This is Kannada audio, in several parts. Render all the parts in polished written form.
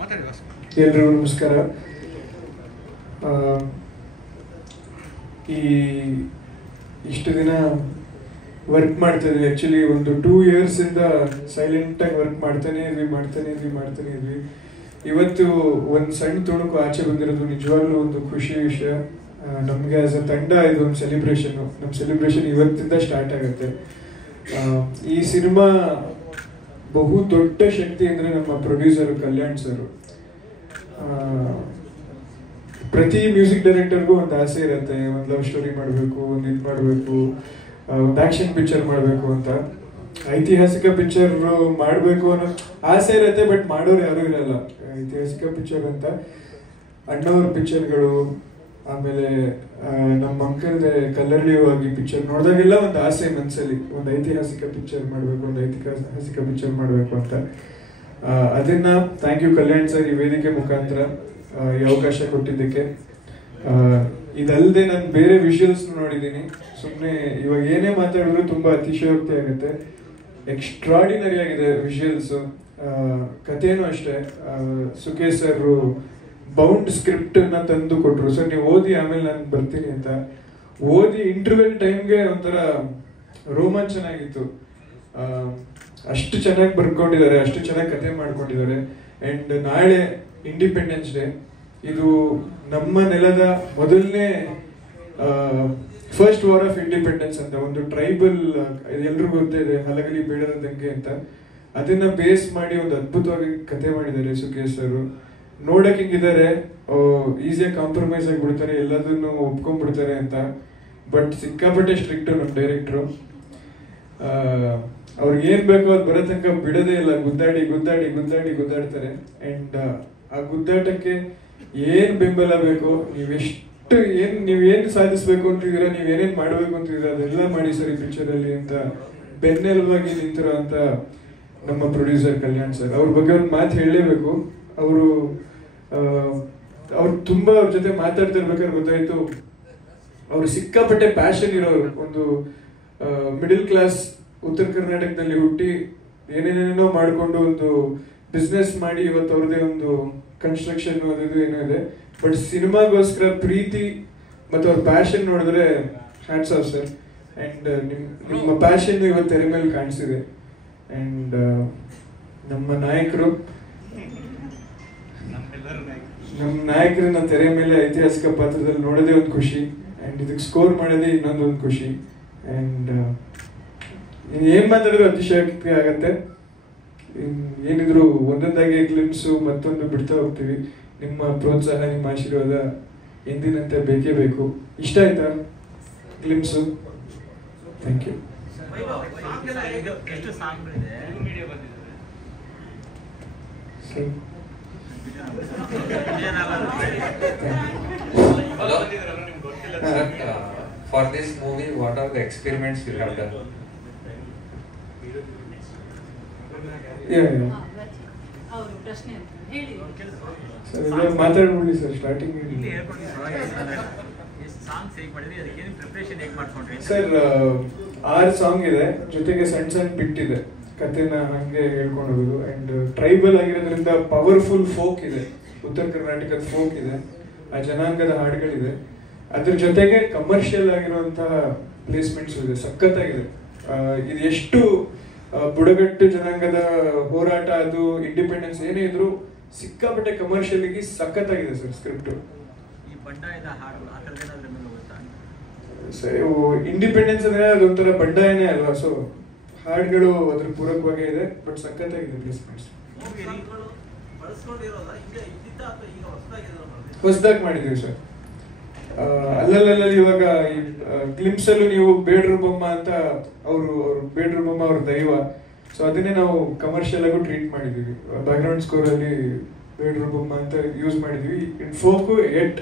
ಎಲ್ರಿಗೂ ನಮಸ್ಕಾರ. ಇಷ್ಟು ದಿನ ವರ್ಕ್ ಮಾಡ್ತಾ ಇದ್ವಿ. ಆ್ಯಕ್ಚುಲಿ ಒಂದು 2 yearsಯಿಂದ ಸೈಲೆಂಟಾಗಿ ವರ್ಕ್ ಮಾಡ್ತಾನೆ ಇದ್ವಿ. ಇವತ್ತು ಒಂದು ಸಣ್ಣ ತುಣುಕು ಆಚೆ ಬಂದಿರೋದು ನಿಜವಾಗ್ಲೂ ಒಂದು ಖುಷಿ ವಿಷಯ. ನಮಗೆ ಆಸ್ ಅ ತಂಡ ಇದು ಒಂದು ಸೆಲಿಬ್ರೇಷನ್ನು. ನಮ್ಮ ಸೆಲಿಬ್ರೇಷನ್ ಇವತ್ತಿಂದ ಸ್ಟಾರ್ಟ್ ಆಗುತ್ತೆ. ಈ ಸಿನಿಮಾ ಬಹು ದೊಡ್ಡ ಶಕ್ತಿ ಅಂದರೆ ನಮ್ಮ ಪ್ರೊಡ್ಯೂಸರು ಕಲ್ಯಾಣ್ ಸರ್. ಪ್ರತಿ ಮ್ಯೂಸಿಕ್ ಡೈರೆಕ್ಟರ್ಗೂ ಒಂದು ಆಸೆ ಇರುತ್ತೆ, ಒಂದು ಲವ್ ಸ್ಟೋರಿ ಮಾಡಬೇಕು, ಒಂದು ಇದು ಮಾಡಬೇಕು, ಒಂದು ಆ್ಯಕ್ಷನ್ ಪಿಕ್ಚರ್ ಮಾಡಬೇಕು ಅಂತ. ಐತಿಹಾಸಿಕ ಪಿಕ್ಚರ್ ಮಾಡಬೇಕು ಅನ್ನೋ ಆಸೆ ಇರುತ್ತೆ, ಬಟ್ ಮಾಡೋರು ಯಾರೂ ಇರಲ್ಲ. ಐತಿಹಾಸಿಕ ಪಿಕ್ಚರ್ ಅಂತ ಅಣ್ಣವ್ರ ಪಿಕ್ಚರ್ಗಳು, ಆಮೇಲೆ ನಮ್ಮ ಅಂಕಲ್ದೆ ಕಲ್ಲರ್ಲಿಯುವಾಗಿ ಪಿಕ್ಚರ್ ನೋಡಿದಾಗೆಲ್ಲ ಒಂದು ಆಸೆ ಮನಸ್ಸಲ್ಲಿ, ಒಂದು ಐತಿಹಾಸಿಕ ಪಿಕ್ಚರ್ ಮಾಡಬೇಕು ಅಂತ. ಅದನ್ನ ಥ್ಯಾಂಕ್ ಯು ಕಲ್ಯಾಣ್ ಸರ್, ಈ ವೇದಿಕೆ ಮುಖಾಂತರ ಈ ಅವಕಾಶ ಕೊಟ್ಟಿದ್ದಕ್ಕೆ. ಇದಲ್ಲದೆ ನಾನು ಬೇರೆ ವಿಷುವಲ್ಸ್ ನೋಡಿದ್ದೀನಿ. ಸುಮ್ಮನೆ ಇವಾಗ ಏನೇ ಮಾತಾಡಿದ್ರು ತುಂಬಾ ಅತಿಶಯೋಕ್ತಿ ಆಗುತ್ತೆ. ಎಕ್ಸ್ಟ್ರಾಡಿನರಿ ಆಗಿದೆ ವಿಷುವಲ್ಸು. ಕಥೆನೂ ಅಷ್ಟೇ. ಸುಖೇಶ್ ಸರ್ ಬೌಂಡ್ ಸ್ಕ್ರಿಪ್ಟನ್ನ ತಂದು ಕೊಟ್ಟರು. ಸರ್ ನೀವು ಓದಿ ಆಮೇಲೆ ನಾನು ಬರ್ತೀನಿ ಅಂತ. ಓದಿ ಇಂಟರ್ವೆಲ್ ಟೈಮ್ಗೆ ಒಂಥರ ರೋಮಾಂಚನ ಆಗಿತ್ತು. ಅಷ್ಟು ಚೆನ್ನಾಗಿ ಬರ್ಕೊಂಡಿದ್ದಾರೆ, ಅಷ್ಟು ಚೆನ್ನಾಗಿ ಕಥೆ ಮಾಡ್ಕೊಂಡಿದ್ದಾರೆ. ಆ್ಯಂಡ್ ನಾಳೆ ಇಂಡಿಪೆಂಡೆನ್ಸ್ ಡೇ. ಇದು ನಮ್ಮ ನೆಲದ ಮೊದಲನೇ ಫಸ್ಟ್ ವಾರ್ ಆಫ್ ಇಂಡಿಪೆಂಡೆನ್ಸ್ ಅಂತ ಒಂದು ಟ್ರೈಬಲ್, ಎಲ್ರಿಗೂ ಗೊತ್ತಿದೆ, ಹಲಗಲಿ ಬೇಡರ ದಂಗೆ ಅಂತ. ಅದನ್ನ ಬೇಸ್ ಮಾಡಿ ಒಂದು ಅದ್ಭುತವಾಗಿ ಕಥೆ ಮಾಡಿದ್ದಾರೆ ಸುಖೇಶ್ ಸರ್. ನೋಡಕ್ ಹಿಂಗಿದ್ದಾರೆ, ಈಸಿಯಾಗಿ ಕಾಂಪ್ರಮೈಸ್ ಆಗಿಬಿಡ್ತಾರೆ, ಎಲ್ಲದನ್ನು ಒಪ್ಕೊಂಡ್ಬಿಡ್ತಾರೆ ಅಂತ. ಬಟ್ ಸಿಕ್ಕಾಪಟ್ಟೆ ಸ್ಟ್ರಿಕ್ಟ್ ನಮ್ಮ ಡೈರೆಕ್ಟ್ರು. ಅವ್ರಿಗೆ ಏನ್ ಬೇಕೋ ಅದು ಬರೋ ತನಕ ಬಿಡೋದೇ ಇಲ್ಲ. ಗುದ್ದಾಡ್ತಾರೆ. ಅಂಡ್ ಆ ಗುದ್ದಾಟಕ್ಕೆ ಏನ್ ಬೆಂಬಲ ಬೇಕು, ನೀವೇನ್ ಸಾಧಿಸ್ಬೇಕು ಅಂತಿದ್ದೀರಾ, ನೀವೇನೇನ್ ಮಾಡ್ಬೇಕು ಅಂತಿದ್ದೀರಾ, ಅದೆಲ್ಲ ಮಾಡಿ ಸರ್ ಈ ಪಿಕ್ಚರ್ ಅಲ್ಲಿ ಅಂತ ಬೆನ್ನೆಲುಬಾಗಿ ನಿಂತಿರೋ ಅಂತ ನಮ್ಮ ಪ್ರೊಡ್ಯೂಸರ್ ಕಲ್ಯಾಣ್ ಸರ್. ಅವ್ರ ಬಗ್ಗೆ ಒಂದು ಮಾತು ಹೇಳಲೇಬೇಕು. ಅವ್ರು ತುಂಬಾ ಅವ್ರ ಜೊತೆ ಮಾತಾಡ್ತಿರ್ಬೇಕಾದ್ರೆ ಗೊತ್ತಾಯ್ತು, ಅವ್ರು ಸಿಕ್ಕಾಪಟ್ಟೆ ಪ್ಯಾಷನ್ ಇರೋರು. ಒಂದು ಮಿಡಿಲ್ ಕ್ಲಾಸ್ ಉತ್ತರ ಕರ್ನಾಟಕದಲ್ಲಿ ಹುಟ್ಟಿ ಏನೇನೇನೋ ಮಾಡಿಕೊಂಡು ಒಂದು ಬಿಸ್ನೆಸ್ ಮಾಡಿ ಇವತ್ತು ಅವ್ರದೇ ಒಂದು ಕನ್ಸ್ಟ್ರಕ್ಷನ್ ಅದು ಏನೋ ಇದೆ. ಬಟ್ ಸಿನಿಮಾಗೋಸ್ಕರ ಪ್ರೀತಿ ಮತ್ತು ಅವ್ರ ಪ್ಯಾಷನ್ ನೋಡಿದ್ರೆ ಹ್ಯಾಟ್ಸ್ ಆಫ್ ಸರ್. ಆ್ಯಂಡ್ ನಿಮ್ಮ ಪ್ಯಾಷನ್ ಇವತ್ತು ತೆರೆ ಮೇಲೆ ಕಾಣಿಸಿದೆ. ಆ್ಯಂಡ್ ನಮ್ಮ ನಾಯಕರನ್ನ ತೆರೆ ಮೇಲೆ ಐತಿಹಾಸಿಕ ಪಾತ್ರದಲ್ಲಿ ನೋಡೋದೇ ಒಂದು ಖುಷಿ. ಆ್ಯಂಡ್ ಇದಕ್ಕೆ ಸ್ಕೋರ್ ಮಾಡೋದೇ ಇನ್ನೊಂದೊಂದು ಖುಷಿ. ಆ್ಯಂಡ್ ಏನ್ ಮಾತಾಡಿದ್ರು ಅತಿಶಯೋಕ್ತಿ ಆಗತ್ತೆ. ಏನಿದ್ರು ಒಂದೊಂದಾಗಿ ಗ್ಲಿಮ್ಸು ಮತ್ತೊಂದು ಬಿಡ್ತಾ ಹೋಗ್ತೀವಿ. ನಿಮ್ಮ ಪ್ರೋತ್ಸಾಹ, ನಿಮ್ಮ ಆಶೀರ್ವಾದ ಎಂದಿನಂತೆ ಬೇಕೇ ಬೇಕು. ಇಷ್ಟ ಆಯ್ತಾ glimpse? Thank you. For this movie, what are the experiments you have done? ಮಾತಾಡ್ಬಿಡಿ ಸರ್ ಸ್ಟಾರ್ಟಿಂಗ್. ಸರ್ 6 ಸಾಂಗ್ ಇದೆ, ಜೊತೆಗೆ ಸಣ್ಣ ಬಿಟ್ಟಿದೆ. ಕಥೆನ ಹಂಗೆ ಹೇಳ್ಕೊಂಡು ಹೋಗೋದು. ಅಂಡ್ ಟ್ರೈಬಲ್ ಆಗಿರೋದ್ರಿಂದ ಪವರ್ಫುಲ್ ಫೋಕ್ ಇದೆ, ಉತ್ತರ ಕರ್ನಾಟಕದ ಫೋಕ್ ಇದೆ, ಆ ಜನಾಂಗದ ಹಾಡುಗಳಿದೆ. ಅದ್ರ ಜೊತೆಗೆ ಕಮರ್ಷಿಯಲ್ ಆಗಿರುವಂತಹ ಪ್ಲೇಸ್ಮೆಂಟ್ಸ್ ಇದೆ, ಸಖತ್ತಾಗಿದೆ. ಇದು ಎಷ್ಟು ಬುಡಗಟ್ಟು ಜನಾಂಗದ ಹೋರಾಟ, ಅದು ಇಂಡಿಪೆಂಡೆನ್ಸ್ ಏನೇ ಇದ್ರು ಸಿಕ್ಕಾಪಟ್ಟೆ ಕಮರ್ಷಿಯಲ್ಗೆ ಸಖತ್ತಾಗಿದೆ ಸರ್ ಸ್ಕ್ರಿಪ್ಟ್. ಸರಿ, ಇಂಡಿಪೆಂಡೆನ್ಸ್ ಅಂದ್ರೆ ಅದೊಂಥರ ಬಂಡಾಯನೇ ಅಲ್ವಾ, ಸೊ ಹಾಡುಗಳು ಅದ್ರ ಪೂರಕವಾಗೇ ಇದೆ. ಬಟ್ ಸಖತ್ತಾಗಿದೆ ಪ್ಲೇಸ್ಮೆಂಟ್ಸ್. ಹೊಸದಾಗಿ ಮಾಡಿದೀವಿ ಸರ್. ಅಲ್ಲಲ್ಲಿ ಇವಾಗ ಗ್ಲಿಮ್ಸ್ ಅಲ್ಲೂ ನೀವು ಬೇಡ್ರ ಬೊಮ್ಮ ಅಂತ, ಅವ್ರು ಬೇಡ್ರ ಬೊಮ್ಮ ಅವ್ರ ದೈವ. ಸೊ ಅದನ್ನೇ ನಾವು ಕಮರ್ಷಿಯಲ್ ಆಗು ಟ್ರೀಟ್ ಮಾಡಿದೀವಿ. ಬ್ಯಾಕ್ಗ್ರೌಂಡ್ ಸ್ಕೋರ್ ಅಲ್ಲಿ ಬೇಡ್ರ ಬೊಮ್ಮ ಅಂತ ಯೂಸ್ ಮಾಡಿದೀವಿ. ಇನ್ ಫೋಕು 8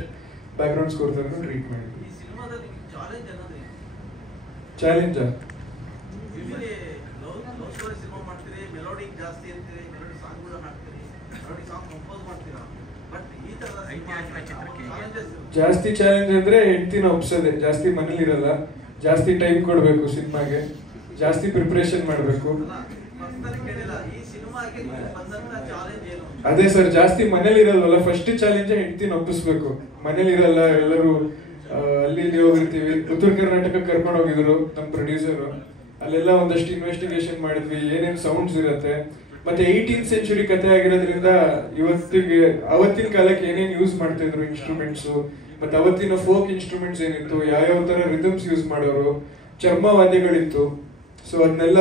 ಬ್ಯಾಕ್ಗ್ರೌಂಡ್ ಸ್ಕೋರ್ ತರ ಟ್ರೀಟ್ ಮಾಡಿದ್ವಿ. ಚಾಲೆಂಜ್ ಜಾಸ್ತಿ ಚಾಲೆಂಜ್ ಅಂದ್ರೆ ಹೆಂಡ್ತಿನ ಒಪ್ಸೋದೆ. ಜಾಸ್ತಿ ಮನೇಲಿ ಇರಲ್ಲ, ಜಾಸ್ತಿ ಟೈಮ್ ಕೊಡ್ಬೇಕು ಸಿನಿಮಾಗೆ, ಜಾಸ್ತಿ ಪ್ರಿಪ್ರೇಷನ್ ಮಾಡಬೇಕು. ಅದೇ ಸರ್, ಜಾಸ್ತಿ ಮನೇಲಿ ಇರಲ್ವಲ್ಲ, ಫಸ್ಟ್ ಚಾಲೆಂಜ್ ಹೆಂಡತಿನ ಒಪ್ಪಿಸ್ಬೇಕು. ಮನೇಲಿ ಇರಲ್ಲ, ಎಲ್ಲರೂ ಅಲ್ಲಿ ಇಲ್ಲಿ ಹೋಗಿರ್ತೀವಿ. ಉತ್ತರ ಕರ್ನಾಟಕ ಕರ್ಕೊಂಡು ಹೋಗಿದ್ರು ನಮ್ಮ ಪ್ರೊಡ್ಯೂಸರ್. ಅಲ್ಲೆಲ್ಲ ಒಂದಷ್ಟು ಇನ್ವೆಸ್ಟಿಗೇಷನ್ ಮಾಡಿದ್ವಿ, ಏನೇನು ಸೌಂಡ್ಸ್ ಇರುತ್ತೆ. ಮತ್ತೆ 18th ಸೆಂಚುರಿ ಕತೆ ಆಗಿರೋದ್ರಿಂದ ಅವತ್ತಿನ ಕಾಲಕ್ಕೆ ಏನೇನು ಯೂಸ್ ಮಾಡ್ತಾ ಇದ್ರು ಇನ್ಸ್ಟ್ರೂಮೆಂಟ್ಸ್, ಮತ್ತೆ ಅವತ್ತಿನ ಫೋಕ್ ಇನ್ಸ್ಟ್ರೂಮೆಂಟ್ಸ್ ಏನಿತ್ತು, ಯಾವ್ಯಾವ ತರ ರಿದಮ್ಸ್ ಯೂಸ್ ಮಾಡೋರು, ಚರ್ಮವಾದ್ಯಗಳಿತ್ತು. ಸೊ ಅದನ್ನೆಲ್ಲ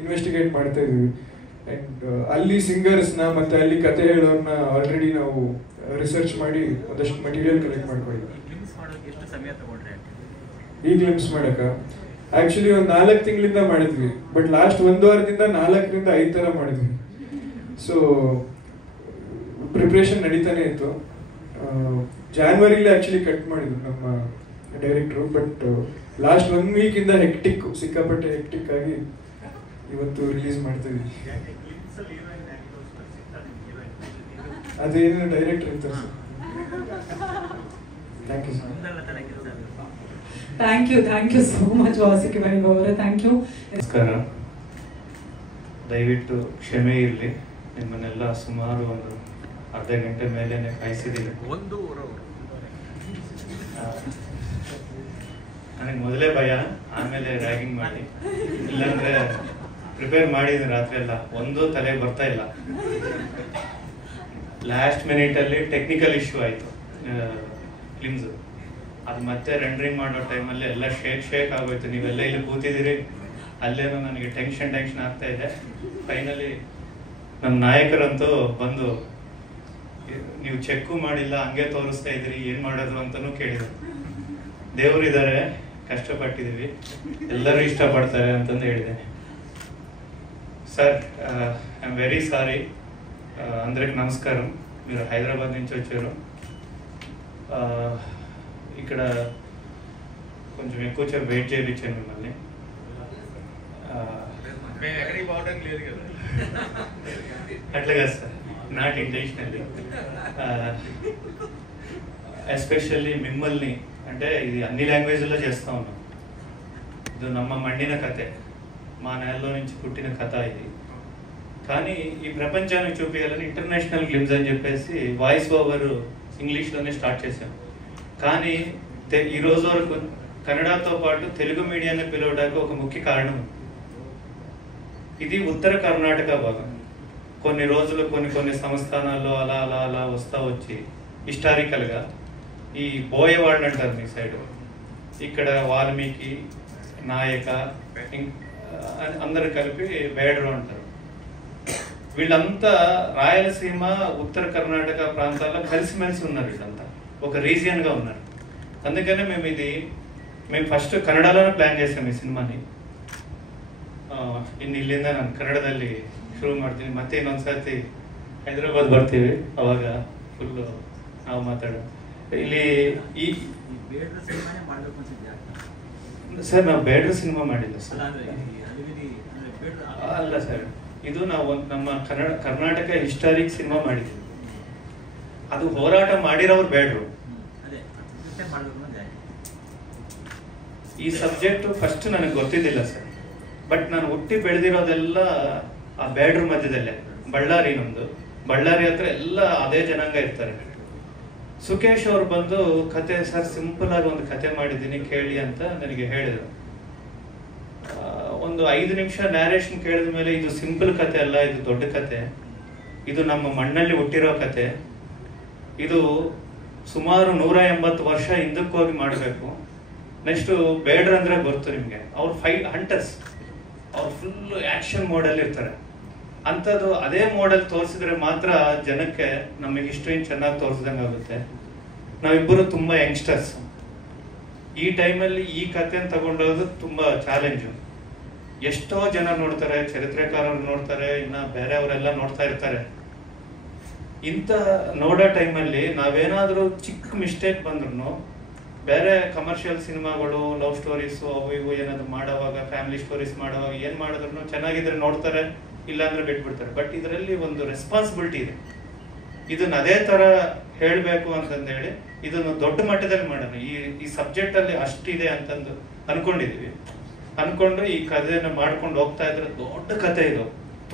ಇನ್ವೆಸ್ಟಿಗೇಟ್ ಮಾಡ್ತಾ ಇದ್ವಿ. ಅಂಡ್ ಅಲ್ಲಿ ಸಿಂಗರ್ಸ್ನ ಮತ್ತೆ ಅಲ್ಲಿ ಕತೆ ಹೇಳೋರ್ನ ಆಲ್ರೆಡಿ ನಾವು ರಿಸರ್ಚ್ ಮಾಡಿ ಒಂದಷ್ಟು ಮಟೀರಿಯಲ್ ಕಲೆಕ್ಟ್ ಮಾಡ್ಕೊಂಡಿದ್ವಿ. ಈ ಗ್ಲಿಮ್ಸ್ ಮಾಡಕ ಆಕ್ಚುಲಿ ಒಂದು 4 ತಿಂಗಳಿಂದ ಮಾಡಿದ್ವಿ, ಬಟ್ ಲಾಸ್ಟ್ 1 ವಾರದಿಂದ 4ರಿಂದ 5 ತರ ಮಾಡಿದ್ವಿ. ಸೊ ಪ್ರಿಪ್ರೇಷನ್ ನಡೀತಾನೆ ಇತ್ತು. ಜಾನ್ವರಿಲಿ ಆಕ್ಚುಲಿ ಕಟ್ ಮಾಡಿದ್ರು ನಮ್ಮ ಡೈರೆಕ್ಟ್ರು, ಬಟ್ ಲಾಸ್ಟ್ 1 ವೀಕ್ ಇಂದ ಹೆಕ್ಟಿಕ್, ಸಿಕ್ಕಾಪಟ್ಟೆ ಹೆಕ್ಟಿಕ್ ಆಗಿ ಇವತ್ತು ರಿಲೀಸ್ ಮಾಡ್ತೀವಿ. ಅದೇನು ಡೈರೆಕ್ಟರ್ ಇರ್ತಾರೆ sir. Thank you sir. Thank you so much Vasuki Vaibhav ಅವರೇ, ಥ್ಯಾಂಕ್ ಯು. ನಮಸ್ಕಾರ. ದಯವಿಟ್ಟು ಕ್ಷಮೆ ಇರಲಿ, ನಿಮ್ಮನ್ನೆಲ್ಲ ಸುಮಾರು ಒಂದು ಅರ್ಧ ಗಂಟೆ ಮೇಲೇನೆ ಕಾಯಿಸಿದ್ದೀನಿ. ನನಗೆ ಮೊದಲೇ ಭಯ, ಆಮೇಲೆ ರ್ಯಾಗಿಂಗ್ ಮಾಡಿ, ಇಲ್ಲಾಂದ್ರೆ ಪ್ರಿಪೇರ್ ಮಾಡಿದ್ದೀನಿ ರಾತ್ರಿ ಎಲ್ಲ, ಒಂದೂ ತಲೆಗೆ ಬರ್ತಾ ಇಲ್ಲ. ಲಾಸ್ಟ್ ಮಿನಿಟಲ್ಲಿ ಟೆಕ್ನಿಕಲ್ ಇಶ್ಯೂ ಆಯಿತು ಫಿಲ್ಮ್ಸು. ಅದು ಮತ್ತೆ ರೆಂಡರಿಂಗ್ ಮಾಡೋ ಟೈಮಲ್ಲಿ ಎಲ್ಲ ಶೇಕ್ ಆಗೋಯ್ತು. ನೀವೆಲ್ಲ ಇಲ್ಲಿ ಕೂತಿದ್ದೀರಿ, ಅಲ್ಲೇನೋ ನನಗೆ ಟೆನ್ಷನ್ ಆಗ್ತಾ ಇದೆ. ಫೈನಲಿ ನಮ್ಮ ನಾಯಕರಂತೂ ಬಂದು, ನೀವು ಚೆಕ್ಕು ಮಾಡಿಲ್ಲ, ಹಂಗೆ ತೋರಿಸ್ತಾ ಇದ್ರಿ, ಏನು ಮಾಡೋದು ಅಂತಲೂ ಕೇಳಿದ್ರು. ದೇವರಿದ್ದಾರೆ, ಕಷ್ಟಪಟ್ಟಿದ್ದೀವಿ, ಎಲ್ಲರೂ ಇಷ್ಟಪಡ್ತಾರೆ ಅಂತಂದು ಹೇಳಿದೆ. సార్ ఐఎమ్ వెరీ సారీ, అందరికి నమస్కారం. మీరు హైదరాబాద్ నుంచి వచ్చారు. ఇక్కడ కొంచెం ఎక్కువ సేపు వెయిట్ చేయించాను మిమ్మల్ని. అట్లా కాదు సార్, నాట్ ఇంటెన్షనల్లీ. ఎస్పెషల్లీ మిమ్మల్ని, అంటే ఇది అన్ని లాంగ్వేజ్లో చేస్తూ ఉన్నాం. ఇది నమ్మ మండిన కథే, మా నేలలో నుంచి పుట్టిన కథ ఇది. కానీ ఈ ప్రపంచానికి చూపించాలని ఇంటర్నేషనల్ గ్లిమ్స్ అని చెప్పేసి వాయిస్ ఓవర్ ఇంగ్లీష్లోనే స్టార్ట్ చేశాం. కానీ ఈ రోజు వరకు కన్నడతో పాటు తెలుగు మీడియాన్ని పిలవడానికి ఒక ముఖ్య కారణం, ఇది ఉత్తర కర్ణాటక భాగం. కొన్ని రోజులు కొన్ని సంస్థానాల్లో అలా అలా అలా వస్తా వచ్చి హిస్టారికల్గా ఈ బోయవాళ్ళు అంటారు మీ సైడ్, ఇక్కడ వాల్మీకి, నాయక, అందరు కలిపి బేడ్రు అంటారు. వీళ్ళంతా రాయలసీమ, ఉత్తర కర్ణాటక ప్రాంతాల్లో కలిసిమెలిసి ఉన్నారు. వీళ్ళంతా ఒక రీజియన్గా ఉన్నారు. అందుకనే మేము ಫಸ್ಟ್ ಕನ್ನಡలోనే ಪ್ಲಾನ್ చేసాం ಈ ಸಿನಿಮಾನಿ. ಇನ್ನು ಇಲ್ಲಿಂದ ನಾನು ಕನ್ನಡದಲ್ಲಿ ಶುರು ಮಾಡ್ತೀನಿ, ಮತ್ತೆ ಇನ್ನೊಂದ್ಸತಿ ಹೈದರಾಬಾದ್ ಬರ್ತೀವಿ, ಅವಾಗ ಫುಲ್ ನಾವು ಮಾತಾಡೋ. ಇಲ್ಲಿ ಈ ಸರ್ ನಾವು ಬೇಡ್ರ ಸಿನಿಮಾ ಮಾಡಿಲ್ಲ ಸರ್. ಅಲ್ಲ ಸರ್, ಇದು ನಾವು ನಮ್ಮ ಕರ್ನಾಟಕ ಹಿಸ್ಟಾರಿಕ್ ಸಿನಿಮಾ ಮಾಡಿದ್ವಿ. ಅದು ಹೋರಾಟ ಮಾಡಿರೋರು ಬೇಡ್ರು. ಈ ಸಬ್ಜೆಕ್ಟ್ ಫಸ್ಟ್ ನನಗೆ ಗೊತ್ತಿದ್ದಿಲ್ಲ ಸರ್, ಬಟ್ ನಾನು ಹುಟ್ಟಿ ಬೆಳೆದಿರೋದೆಲ್ಲ ಆ ಬೇಡ್ರ ಮಧ್ಯದಲ್ಲೇ. ಬಳ್ಳಾರಿ ನಮ್ದು, ಬಳ್ಳಾರಿ ಹತ್ರ ಎಲ್ಲ ಅದೇ ಜನಾಂಗ ಇರ್ತಾರೆ. ಸುಕೇಶ್ ಅವ್ರು ಬಂದು ಕತೆ ಸರ್ ಸಿಂಪಲ್ ಆಗಿ ಒಂದು ಕತೆ ಮಾಡಿದ್ದೀನಿ ಕೇಳಿ ಅಂತ ನನಗೆ ಹೇಳಿದ್ರು. ಒಂದು 5 ನಿಮಿಷ ನ್ಯಾರೇಷನ್ ಕೇಳಿದ ಮೇಲೆ, ಇದು ಸಿಂಪಲ್ ಕತೆ ಅಲ್ಲ, ಇದು ದೊಡ್ಡ ಕತೆ, ಇದು ನಮ್ಮ ಮಣ್ಣಲ್ಲಿ ಹುಟ್ಟಿರೋ ಕತೆ, ಇದು ಸುಮಾರು 180 ವರ್ಷ ಹಿಂದಕ್ಕೆ ಹೋಗಿ ಮಾಡಬೇಕು. ನೆಕ್ಸ್ಟ್ ಬೇಡ್ರ ಅಂದ್ರೆ ಗೊತ್ತು ನಿಮಗೆ, ಅವ್ರು ಹಂಟರ್ಸ್, ಅವ್ರು ಫುಲ್ ಆಕ್ಷನ್ ಮೋಡಲ್ಲಿ ಇರ್ತಾರೆ. ಅಂಥದ್ದು ಅದೇ ಮೋಡಲ್ ತೋರಿಸಿದ್ರೆ ಮಾತ್ರ ಜನಕ್ಕೆ ನಮ್ಮ ಹಿಸ್ಟ್ರಿನ ಚೆನ್ನಾಗಿ ತೋರಿಸ್ದಂಗೆ ಆಗುತ್ತೆ. ನಾವಿಬ್ಬರು ತುಂಬ ಯಂಗ್ಸ್ಟರ್ಸ್, ಈ ಟೈಮಲ್ಲಿ ಈ ಕಥೆನ ತಗೊಂಡೋದು ತುಂಬ ಚಾಲೆಂಜು. ಎಷ್ಟೋ ಜನ ನೋಡ್ತಾರೆ, ಚರಿತ್ರೆಕಾರರು ನೋಡ್ತಾರೆ, ಇನ್ನು ಬೇರೆಯವರೆಲ್ಲ ನೋಡ್ತಾ ಇರ್ತಾರೆ. ಇಂಥ ನೋಡೋ ಟೈಮಲ್ಲಿ ನಾವೇನಾದರೂ ಚಿಕ್ಕ ಮಿಸ್ಟೇಕ್ ಬಂದ್ರು, ಬೇರೆ ಕಮರ್ಷಿಯಲ್ ಸಿನಿಮಾಗಳು ಲವ್ ಸ್ಟೋರೀಸು ಅವು ಇವು ಏನಾದ್ರು ಮಾಡೋವಾಗ, ಫ್ಯಾಮಿಲಿ ಸ್ಟೋರೀಸ್ ಮಾಡೋವಾಗ ಏನು ಮಾಡಿದ್ರು ಚೆನ್ನಾಗಿದ್ರೆ ನೋಡ್ತಾರೆ, ಇಲ್ಲಾಂದ್ರೆ ಬಿಟ್ಬಿಡ್ತಾರೆ. ಬಟ್ ಇದರಲ್ಲಿ ಒಂದು ರೆಸ್ಪಾನ್ಸಿಬಿಲಿಟಿ ಇದೆ. ಇದನ್ನ ಅದೇ ಥರ ಹೇಳಬೇಕು ಅಂತಂದೇಳಿ ಇದನ್ನು ದೊಡ್ಡ ಮಟ್ಟದಲ್ಲಿ ಮಾಡೋಣ. ಈ ಸಬ್ಜೆಕ್ಟಲ್ಲಿ ಅಷ್ಟಿದೆ ಅಂತಂದು ಅನ್ಕೊಂಡಿದ್ದೀವಿ. ಅನ್ಕೊಂಡು ಈ ಕಥೆನ ಮಾಡ್ಕೊಂಡು ಹೋಗ್ತಾ ಇದ್ರೆ, ದೊಡ್ಡ ಕತೆ ಇದು,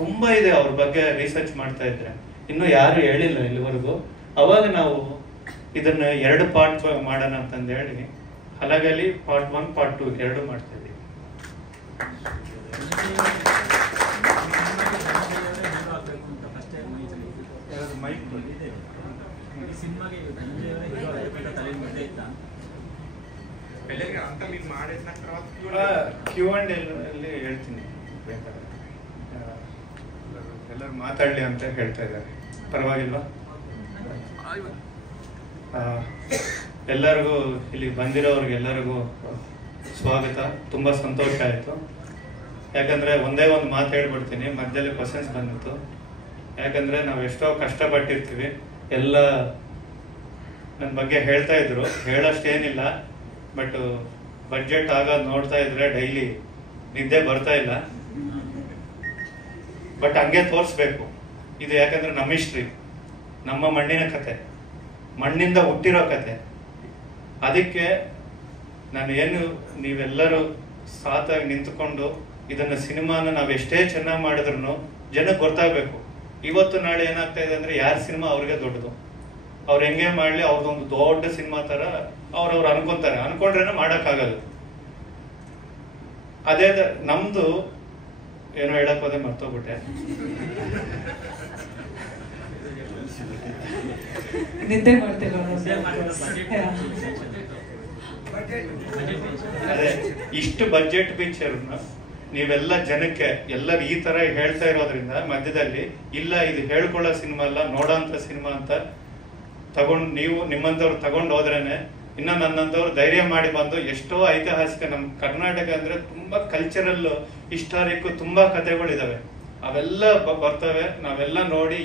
ತುಂಬ ಇದೆ ಅವ್ರ ಬಗ್ಗೆ ರಿಸರ್ಚ್ ಮಾಡ್ತಾ ಇದ್ರೆ, ಇನ್ನೂ ಯಾರು ಹೇಳಿಲ್ಲ ಇಲ್ಲಿವರೆಗೂ. ಅವಾಗ ನಾವು ಇದನ್ನ 2 ಪಾರ್ಟ್ ಮಾಡೋಣ ಅಂತಂದು ಹೇಳಿ ಹಲಗಲಿ ಪಾರ್ಟ್ 1 ಪಾರ್ಟ್ 2 2 ಮಾಡ್ತಾ ಇದ್ದೀವಿ. Q&A ಅಲ್ಲಿ ಹೇಳ್ತೀನಿ, ಎಲ್ಲರೂ ಮಾತಾಡ್ಲಿ ಅಂತ ಹೇಳ್ತಾ ಇದ್ದಾರೆ, ಪರವಾಗಿಲ್ವಾ? ಎಲ್ಲರಿಗೂ ಇಲ್ಲಿ ಬಂದಿರೋರಿಗೆಲ್ಲರಿಗೂ ಸ್ವಾಗತ. ತುಂಬ ಸಂತೋಷ ಆಯಿತು. ಯಾಕಂದರೆ ಒಂದೇ ಒಂದು ಮಾತು ಹೇಳ್ಬಿಡ್ತೀನಿ, ಮಧ್ಯದಲ್ಲಿ ಕ್ವಶನ್ಸ್ ಬಂದಿತ್ತು. ಯಾಕಂದರೆ ನಾವು ಎಷ್ಟೋ ಕಷ್ಟಪಟ್ಟಿರ್ತೀವಿ, ಎಲ್ಲ ನನ್ನ ಬಗ್ಗೆ ಹೇಳ್ತಾ ಇದ್ರು, ಹೇಳೋಷ್ಟೇನಿಲ್ಲ. ಬಟ್ ಬಡ್ಜೆಟ್ ಆಗೋದು ನೋಡ್ತಾ ಇದ್ರೆ ಡೈಲಿ ನಿದ್ದೆ ಬರ್ತಾ ಇಲ್ಲ. ಬಟ್ ಹಂಗೆ ತೋರಿಸ್ಬೇಕು ಇದು, ಯಾಕಂದ್ರೆ ನಮ್ಮ ಹಿಸ್ಟ್ರಿ, ನಮ್ಮ ಮಣ್ಣಿನ ಕತೆ, ಮಣ್ಣಿಂದ ಹುಟ್ಟಿರೋ ಕತೆ. ಅದಕ್ಕೆ ನಾನು ಏನು ನೀವೆಲ್ಲರೂ ಸಾತಾಗಿ ನಿಂತ್ಕೊಂಡು ಇದನ್ನ ಸಿನಿಮಾನ ನಾವು ಎಷ್ಟೇ ಚೆನ್ನಾಗಿ ಮಾಡಿದ್ರು ಜನಕ್ಕೆ ಗೊತ್ತಾಗಬೇಕು. ಇವತ್ತು ನಾಳೆ ಏನಾಗ್ತಾ ಇದೆ ಅಂದ್ರೆ ಯಾರ ಸಿನಿಮಾ ಅವ್ರಿಗೆ ದೊಡ್ಡದು, ಅವ್ರು ಹೆಂಗೆ ಮಾಡಲಿ ಅವ್ರದ್ದೊಂದು ದೊಡ್ಡ ಸಿನಿಮಾ ತರ ಅವ್ರವ್ರು ಅನ್ಕೊಂತಾರೆ, ಅನ್ಕೊಂಡ್ರೇನೆ ಮಾಡೋಕ್ಕಾಗಲ್ಲ. ಅದೇ ನಮ್ದು ಏನೋ ಹೇಳಕ್ ಹೋದೆ ಮರ್ತೋಗ್ಬಿಟ್ಟೆ. ನಿದ್ದೆ ಮಾಡ್ತಿಲ್ಲ. ಅದೇ ಇಷ್ಟು ಬಜೆಟ್ ಪಿಕ್ಚರ್ನ ನೀವೆಲ್ಲ ಜನಕ್ಕೆ ಎಲ್ಲರೂ ಈ ತರ ಹೇಳ್ತಾ ಇರೋದ್ರಿಂದ ಮಧ್ಯದಲ್ಲಿ ಇಲ್ಲ ಇದು ಹೇಳ್ಕೊಳ್ಳೋ ಸಿನಿಮಾ ಅಲ್ಲ, ನೋಡೋಂಥ ಸಿನಿಮಾ ಅಂತ ತಗೊಂಡು ನೀವು ನಿಮ್ಮಂಥವ್ರು ತಗೊಂಡು ಹೋದ್ರೇನೆ ಇನ್ನು ನನ್ನಂಥವ್ರು ಧೈರ್ಯ ಮಾಡಿ ಬಂದು ಎಷ್ಟೋ ಐತಿಹಾಸಿಕ, ನಮ್ಮ ಕರ್ನಾಟಕ ಅಂದ್ರೆ ತುಂಬಾ ಕಲ್ಚರಲ್ ಹಿಸ್ಟಾರಿಕ್ ತುಂಬಾ ಕಥೆಗಳಿದಾವೆ, ಅವೆಲ್ಲ ಬರ್ತವೆ. ನಾವೆಲ್ಲ ನೋಡಿ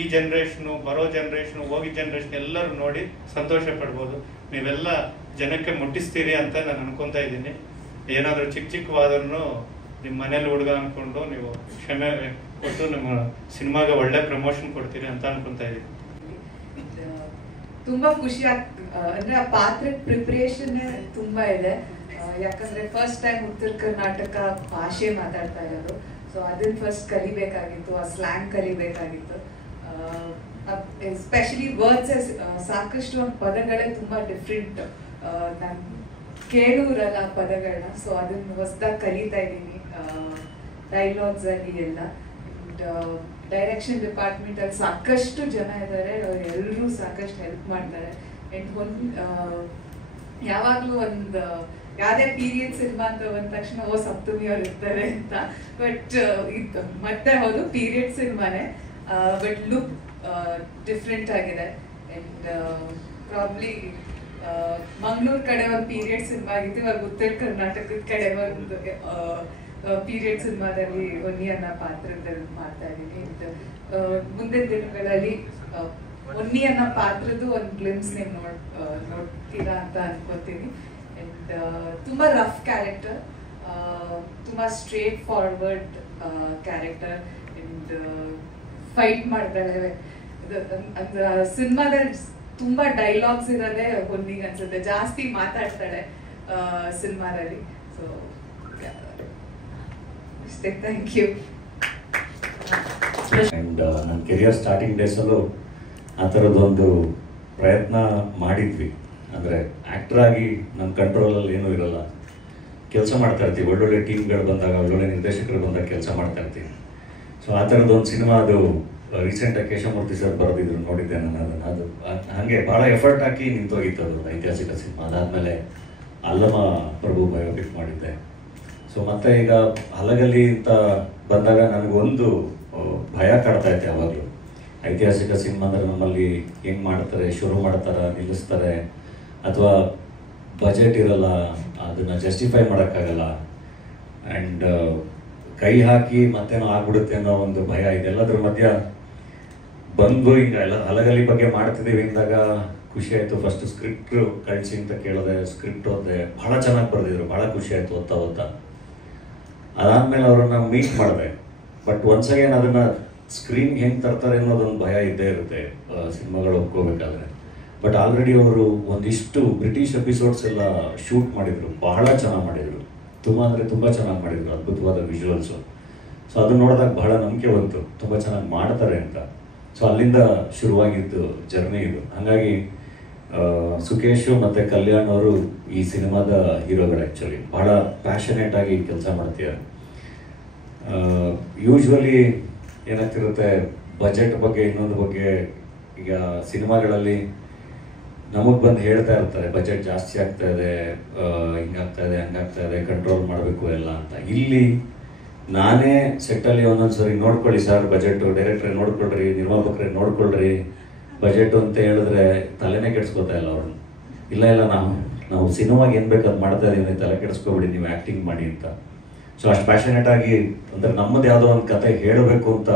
ಈ ಜನ್ರೇಷನು, ಬರೋ ಜನ್ರೇಷನು, ಹೋಗಿದ್ದ ಜನ್ರೇಷನ್ ಎಲ್ಲರೂ ನೋಡಿ ಸಂತೋಷ ಪಡ್ಬೋದು. ನೀವೆಲ್ಲ ಜನಕ್ಕೆ ಮುಟ್ಟಿಸ್ತೀರಿ ಅಂತ ನಾನು ಅನ್ಕೊಂತ ಇದ್ದೀನಿ. ಏನಾದರೂ ಚಿಕ್ಕವಾದ್ರೂ ನಿಮ್ಮ ಮನೇಲಿ ಹುಡುಗ ಅನ್ಕೊಂಡು ನೀವು ಕ್ಷಮೆ ಕೊಟ್ಟು ನಮ್ಮ ಸಿನಿಮಾಗೆ ಒಳ್ಳೆ ಪ್ರಮೋಷನ್ ಕೊಡ್ತೀರಿ ಅಂತ ಅನ್ಕೊಂತ ಇದ್ದೀನಿ. ತುಂಬಾ ಖುಷಿ ಅಂದ್ರೆ ಆ ಪಾತ್ರದ ಪ್ರಿಪರೇಷನ್ ತುಂಬಾ ಇದೆ. ಯಾಕಂದ್ರೆ ಫಸ್ಟ್ ಟೈಮ್ ಉತ್ತರ ಕರ್ನಾಟಕ ಭಾಷೆ ಮಾತಾಡ್ತಾ ಇರೋದು, ಸೊ ಅದನ್ನ ಫಸ್ಟ್ ಕಲಿಬೇಕಾಗಿತ್ತು, ಆ ಸ್ಲ್ಯಾಂಗ್ ಕಲಿಬೇಕಾಗಿತ್ತು. ಎಸ್ಪೆಷಲಿ ವರ್ಡ್ಸ್ ಸಾಕಷ್ಟು ಪದಗಳೇ ತುಂಬಾ ಡಿಫ್ರೆಂಟ್, ನಾನು ಕೇಳೂರಲ್ಲ ಪದಗಳನ್ನ, ಸೊ ಅದನ್ನ ಹೊಸದಾಗಿ ಕಲಿತಾ ಇದ್ದೀನಿ ಡೈಲಾಗ್ಸ್ ಅಲ್ಲಿ ಎಲ್ಲ. ಡೈರೆಕ್ಷನ್ ಡಿಪಾರ್ಟ್ಮೆಂಟ್ ಅಲ್ಲಿ ಸಾಕಷ್ಟು ಜನ ಇದ್ದಾರೆ, ಎಲ್ಲರೂ ಸಾಕಷ್ಟು ಹೆಲ್ಪ್ ಮಾಡ್ತಾರೆ. ಯಾವಾಗ್ಲೂ ಒಂದು ಯಾವ್ದೇ ಪೀರಿಯಡ್ ಸಿನಿಮಾ ಅಂತ ಬಂದ ತಕ್ಷಣ ಸಪ್ತಮಿ ಅವ್ರು ಇರ್ತಾರೆ ಅಂತ, ಬಟ್ ಇದು ಮತ್ತೆ ಹೌದು ಪೀರಿಯಡ್ ಸಿನಿಮಾನೇ, ಬಟ್ ಲುಕ್ ಡಿಫ್ರೆಂಟ್ ಆಗಿದೆ. ಅಂಡ್ ಪ್ರಾಬ್ಲಿ ಮಂಗಳೂರು ಕಡೆ ಒಂದು ಪೀರಿಯಡ್ ಸಿನಿಮಾ ಆಗಿತ್ತು, ಇವಾಗ ಉತ್ತರ ಕರ್ನಾಟಕದ ಕಡೆ ಒಂದು ಪೀರಿಯಡ್ ಸಿನಿಮಾದಲ್ಲಿ ಒನ್ನಿ ಅನ್ನೋ ಪಾತ್ರದಲ್ಲಿ ಮಾಡ್ತಾ ಇದ್ದೀನಿ. ಮುಂದಿನ ದಿನಗಳಲ್ಲಿ ಒನ್ನಿ ಅನ್ನೋ ಪಾತ್ರದ ಒಂದು ಗ್ಲಿಮ್ಸ್ ನೀವು ನೋಡ್ತೀರಾ ಅಂತ ಅನ್ಕೋತೀನಿ. ಅಂಡ್ ತುಂಬಾ ರಫ್ ಕ್ಯಾರೆಕ್ಟರ್, ತುಂಬಾ straight forward character. And fight ಮಾಡ್ತಾಳೆ, ಸಿನಿಮಾದಲ್ಲಿ ತುಂಬಾ ಡೈಲಾಗ್ಸ್ ಇರೋದೇ ಹೊನ್ನಿಗೆ ಅನ್ಸುತ್ತೆ, ಜಾಸ್ತಿ ಮಾತಾಡ್ತಾಳೆ ಸಿನಿಮಾದಲ್ಲಿ. So thank you. ಆ್ಯಂಡ್ ನನ್ನ ಕೆರಿಯರ್ ಸ್ಟಾರ್ಟಿಂಗ್ ಡೇಸಲ್ಲೂ ಆ ಥರದ್ದೊಂದು ಪ್ರಯತ್ನ ಮಾಡಿದ್ವಿ. ಅಂದರೆ ಆ್ಯಕ್ಟ್ರಾಗಿ ನನ್ನ ಕಂಟ್ರೋಲಲ್ಲಿ ಏನೂ ಇರೋಲ್ಲ, ಕೆಲಸ ಮಾಡ್ತಾ ಇರ್ತೀವಿ. ಒಳ್ಳೊಳ್ಳೆ ಟೀಮ್ಗಳು ಬಂದಾಗ, ಒಳ್ಳೊಳ್ಳೆ ನಿರ್ದೇಶಕರು ಬಂದಾಗ ಕೆಲಸ ಮಾಡ್ತಾ ಇರ್ತೀವಿ. ಸೊ ಆ ಥರದ್ದೊಂದು ಸಿನಿಮಾ ಅದು ರೀಸೆಂಟಾಗಿ ಕೇಶವಮೂರ್ತಿ ಸರ್ ಬರೆದಿದ್ರು, ನೋಡಿದ್ದೆ ನಾನು ಅದನ್ನು. ಅದು ಹಾಗೆ ಭಾಳ ಎಫರ್ಟ್ ಹಾಕಿ ನಿಂತೋಗಿತ್ತು ಅದು ಐತಿಹಾಸಿಕ ಸಿನಿಮಾ. ಅದಾದಮೇಲೆ ಅಲ್ಲಮ ಪ್ರಭು ಬಯೋಪಿಕ್ ಮಾಡಿದ್ದೆ. ಸೊ ಮತ್ತೆ ಈಗ ಹಲಗಲಿ ಅಂತ ಬಂದಾಗ ನನಗೊಂದು ಭಯ ಕಾಡ್ತಾ ಇತ್ತು ಯಾವಾಗಲೂ. ಐತಿಹಾಸಿಕ ಸಿನಿಮಾ ಅಂದರೆ ನಮ್ಮಲ್ಲಿ ಹೆಂಗೆ ಮಾಡ್ತಾರೆ, ಶುರು ಮಾಡ್ತಾರೆ, ನಿಲ್ಲಿಸ್ತಾರೆ, ಅಥವಾ ಬಜೆಟ್ ಇರಲ್ಲ, ಅದನ್ನು ಜಸ್ಟಿಫೈ ಮಾಡೋಕ್ಕಾಗಲ್ಲ, ಆ್ಯಂಡ್ ಕೈ ಹಾಕಿ ಮತ್ತೇನೋ ಆಗ್ಬಿಡುತ್ತೆ ಅನ್ನೋ ಒಂದು ಭಯ. ಇದೆಲ್ಲದ್ರ ಮಧ್ಯ ಬಂದು ಹಿಂಗೆ ಎಲ್ಲ ಹಲಗಲಿ ಬಗ್ಗೆ ಮಾಡ್ತಿದ್ದೀವಿ ಅಂದಾಗ ಖುಷಿ ಆಯಿತು. ಫಸ್ಟ್ ಸ್ಕ್ರಿಪ್ಟ್ ಕಳಿಸಿ ಅಂತ ಕೇಳಿದೆ, ಸ್ಕ್ರಿಪ್ಟ್ ಓದಿದೆ, ಭಾಳ ಚೆನ್ನಾಗಿ ಬರೆದಿದ್ರು, ಭಾಳ ಖುಷಿ ಆಯಿತು ಓದ್ತಾ. ಅದಾದಮೇಲೆ ಅವ್ರನ್ನ ಮೀಟ್ ಮಾಡಿದೆ. ಬಟ್ ಒನ್ಸ್ ಅಗೇನ್ ಅದನ್ನು ಸ್ಕ್ರೀನ್ಗೆ ಹೆಂಗೆ ತರ್ತಾರೆ ಅನ್ನೋದೊಂದು ಭಯ ಇದ್ದೇ ಇರುತ್ತೆ ಸಿನಿಮಾಗಳು ಒಪ್ಕೋಬೇಕಾದ್ರೆ. ಬಟ್ ಆಲ್ರೆಡಿ ಅವರು ಒಂದಿಷ್ಟು ಬ್ರಿಟಿಷ್ ಎಪಿಸೋಡ್ಸ್ ಎಲ್ಲ ಶೂಟ್ ಮಾಡಿದರು, ಬಹಳ ಚೆನ್ನಾಗಿ ಮಾಡಿದರು, ತುಂಬ ಅಂದರೆ ತುಂಬ ಚೆನ್ನಾಗಿ ಮಾಡಿದರು, ಅದ್ಭುತವಾದ ವಿಜುವಲ್ಸು. ಸೊ ಅದನ್ನ ನೋಡಿದಾಗ ಬಹಳ ನಂಬಿಕೆ ಬಂತು, ತುಂಬ ಚೆನ್ನಾಗಿ ಮಾಡ್ತಾರೆ ಅಂತ. ಸೊ ಅಲ್ಲಿಂದ ಶುರುವಾಗಿದ್ದು ಜರ್ನಿ ಇದು. ಹಾಗಾಗಿ ಸುಕೇಶು ಮತ್ತು ಕಲ್ಯಾಣ್ ಅವರು ಈ ಸಿನಿಮಾದ ಹೀರೋಗಳು. ಆ್ಯಕ್ಚುಲಿ ಭಾಳ ಪ್ಯಾಷನೇಟ್ ಆಗಿ ಕೆಲಸ ಮಾಡ್ತಿದ್ದಾರೆ. ಯೂಶ್ವಲಿ ಏನಾಗ್ತಿರುತ್ತೆ, ಬಜೆಟ್ ಬಗ್ಗೆ ಇನ್ನೊಂದು ಬಗ್ಗೆ, ಈಗ ಸಿನಿಮಾಗಳಲ್ಲಿ ನಮಗೆ ಬಂದು ಹೇಳ್ತಾ ಇರ್ತಾರೆ ಬಜೆಟ್ ಜಾಸ್ತಿ ಆಗ್ತಾ ಇದೆ, ಹಿಂಗಾಗ್ತಾ ಇದೆ, ಹಂಗಾಗ್ತಾ ಇದೆ, ಕಂಟ್ರೋಲ್ ಮಾಡಬೇಕು ಎಲ್ಲ ಅಂತ. ಇಲ್ಲಿ ನಾನೇ ಸೆಟ್ಟಲ್ಲಿ ಒಂದೊಂದು ಸರಿ ನೋಡ್ಕೊಳ್ಳಿ ಸರ್ ಬಜೆಟು, ಡೈರೆಕ್ಟ್ರೇ ನೋಡ್ಕೊಳ್ರಿ, ನಿರ್ಮಾಪಕರೇ ನೋಡ್ಕೊಳ್ರಿ ಬಜೆಟು ಅಂತ ಹೇಳಿದ್ರೆ ತಲೆನೇ ಕೆಡಿಸ್ಕೊತಾ ಇಲ್ಲ ಅವ್ರನ್ನ. ಇಲ್ಲ ನಾವು ಸಿನಿಮಾಗೆ ಏನು ಬೇಕು ಅದು ಮಾಡ್ತಾ ಇದ್ದೀವಿ, ತಲೆ ಕೆಡಿಸ್ಕೊಬೇಡಿ, ನೀವು ಆ್ಯಕ್ಟಿಂಗ್ ಮಾಡಿ ಅಂತ. ಸೊ ಅಷ್ಟು ಪ್ಯಾಷನೇಟ್ ಆಗಿ ಅಂದರೆ ನಮ್ಮದು ಯಾವುದೋ ಒಂದು ಕತೆ ಹೇಳಬೇಕು ಅಂತ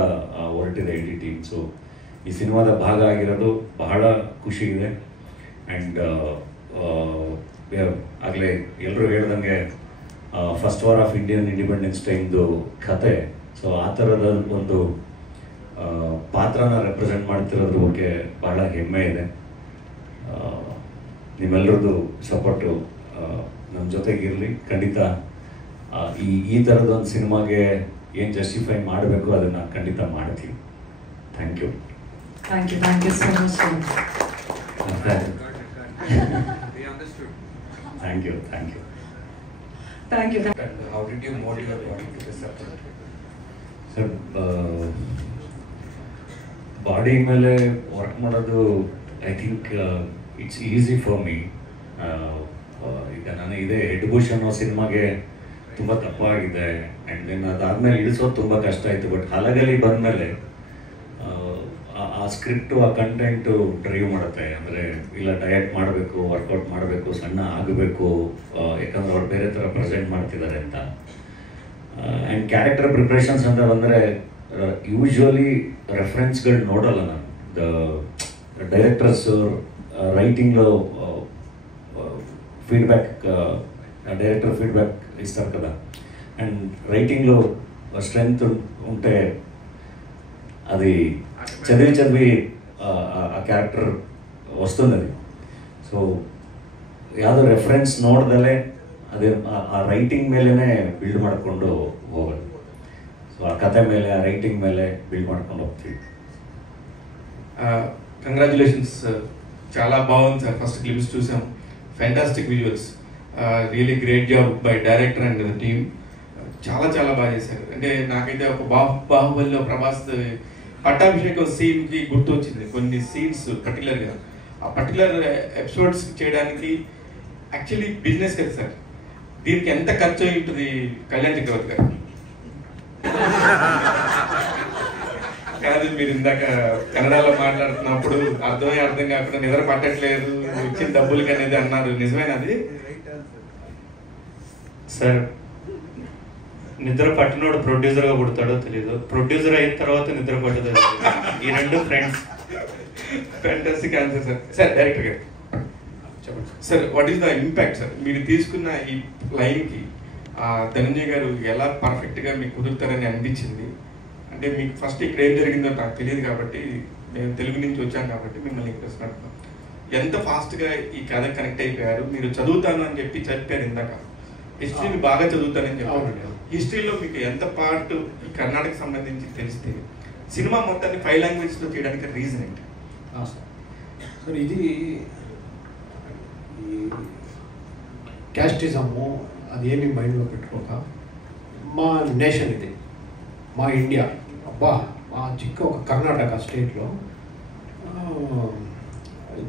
ಹೊರಟಿದೆ ಇಡೀ ಟೀಮ್. ಸೊ ಈ ಸಿನಿಮಾದ ಭಾಗ ಆಗಿರೋದು ಬಹಳ ಖುಷಿ ಇದೆ. ಆ್ಯಂಡ್ ಆಗಲೇ ಎಲ್ಲರೂ ಹೇಳ್ದಂಗೆ first war of Indian independence ಟೈಮ್ದು ಕತೆ. ಸೊ ಆ ಥರದ ಒಂದು ಪಾತ್ರನ ರೆಪ್ರೆಸೆಂಟ್ ಮಾಡ್ತಿರೋದ್ರ ಬಗ್ಗೆ ಬಹಳ ಹೆಮ್ಮೆ ಇದೆ. ನಿಮ್ಮೆಲ್ಲರದ್ದು ಸಪೋರ್ಟು ನಮ್ಮ ಜೊತೆಗಿರಲಿ. ಖಂಡಿತ ಈ ಥರದೊಂದು ಸಿನಿಮಾಗೆ ಏನು ಜಸ್ಟಿಫೈ ಮಾಡಬೇಕು ಅದನ್ನು ಖಂಡಿತ ಮಾಡ್ತೀವಿ. Thank you. Thank you so much. Thank you. Thank you. And how did you mold your body to this subject? Sir, body ಮೇಲೆ ವರ್ಕ್ ಮಾಡೋದು I think it's easy for me. ಈಗ ನಾನು ಇದೇ ಹೆಡ್ ಬುಷ್ ಅನ್ನೋ ಸಿನಿಮಾಗೆ ತುಂಬ ತಪ್ಪಾಗಿದೆ. ಆ್ಯಂಡ್ ದೆನ್ ಅದಾದಮೇಲೆ ಇಳಿಸೋದು ತುಂಬ ಕಷ್ಟ ಆಯಿತು. ಬಟ್ ಹಲಗಲಿ ಬಂದಮೇಲೆ ಆ ಸ್ಕ್ರಿಪ್ಟು, ಆ ಕಂಟೆಂಟು ಡ್ರೈವ್ ಮಾಡುತ್ತೆ. ಅಂದರೆ ಇಲ್ಲ ಡಯಟ್ ಮಾಡಬೇಕು, ವರ್ಕೌಟ್ ಮಾಡಬೇಕು, ಸಣ್ಣ ಆಗಬೇಕು, ಯಾಕಂದ್ರೆ ಅವ್ರು ಬೇರೆ ಥರ ಪ್ರೆಸೆಂಟ್ ಮಾಡ್ತಿದ್ದಾರೆ ಅಂತ. ಆ್ಯಂಡ್ ಕ್ಯಾರೆಕ್ಟರ್ ಪ್ರಿಪ್ರೇಷನ್ಸ್ ಅಂತ ಬಂದರೆ ಯೂಶ್ವಲಿ ರೆಫರೆನ್ಸ್ಗಳು ನೋಡೋಲ್ಲ ನಾನು. ಡೈರೆಕ್ಟರ್ಸು రైటింగ్లో ఫీడ్బ్యాక్ డైరెక్టర్ ఫీడ్బ్యాక్ ఇస్తారు కదా. అండ్ రైటింగ్లో స్ట్రెంగ్త్ ఉంటే అది చదివి ఆ క్యారెక్టర్ వస్తుంది అది. సో ಯಾವುದೋ ರೆಫರೆನ್ಸ್ ನೋಡ್ದಲೇ ಅದೇ ಆ ರೈಟಿಂಗ್ ಮೇಲೇ ಬಿಲ್ಡ್ ಮಾಡಿಕೊಂಡು ಹೋಗೋದು. ಸೊ ಆ ಕತೆ ಮೇಲೆ, ಆ ರೈಟಿಂಗ್ ಮೇಲೆ ಬಿಲ್ಡ್ ಮಾಡ್ಕೊಂಡು ಹೋಗ್ತೀವಿ. కంగ్రాచులేషన్స్, చాలా బాగుంది సార్. ఫస్ట్ క్లిప్స్ చూసాం, fantastic visuals, really great job by director and the team. చాలా చాలా బాగా చేశారు. అంటే నాకైతే ఒక బాహుబలిలో ప్రభాస్ పట్టాభిషేకం సీన్కి గుర్తు వచ్చింది కొన్ని సీన్స్ పర్టికులర్గా. ఆ పర్టికులర్ ఎపిసోడ్స్ చేయడానికి యాక్చువల్లీ బిజినెస్ కదా సార్. దీనికి ఎంత ఖర్చు అయి ఉంటుంది కళ్యాణ్ చక్రవర్తి గారు? కాదు, మీరు ఇందాక కన్నడలో మాట్లాడుతున్నప్పుడు అర్థం కాకుండా నిద్ర పట్టట్లేదు, ఇచ్చిన డబ్బులకి అనేది అన్నారు. నిజమేనది సార్? నిద్ర పట్టినోడు ప్రొడ్యూసర్గా పుడతాడో తెలియదు, ప్రొడ్యూసర్ అయిన తర్వాత నిద్ర పట్టదో తెలియదు. ఈ రెండు friends. Fantastic answer sir. Sir director గారు చెప్పండి sir, what is the impact sir? మీరు తీసుకున్న ఈ లైన్కి ధనంజయ్ గారు ఎలా పర్ఫెక్ట్గా మీకు కుదురుతారని అనిపించింది? అంటే మీకు ఫస్ట్ ఇక్కడ ఏం జరిగిందో నాకు తెలియదు కాబట్టి, మేము తెలుగు నుంచి వచ్చాం కాబట్టి మిమ్మల్ని ప్రశ్న అడుగుతాం. ఎంత ఫాస్ట్గా ఈ కథ కనెక్ట్ అయిపోయారు? మీరు చదువుతాను అని చెప్పారు ఇందాక, హిస్టరీని బాగా చదువుతానని చెప్పారు. హిస్టరీలో మీకు ఎంత పార్ట్ ఈ కర్ణాటక సంబంధించి తెలిస్తే సినిమా మొత్తాన్ని 5 లాంగ్వేజ్లో తీయడానికి రీజన్ ఏంటి? సార్, ఇది ఈ క్యాస్టిజము అది ఏమి మైండ్లో పెట్టుకోక, మా నేషన్ ఇది, మా ఇండియా, అబ్బా మా చిక్క ఒక కర్ణాటక స్టేట్లో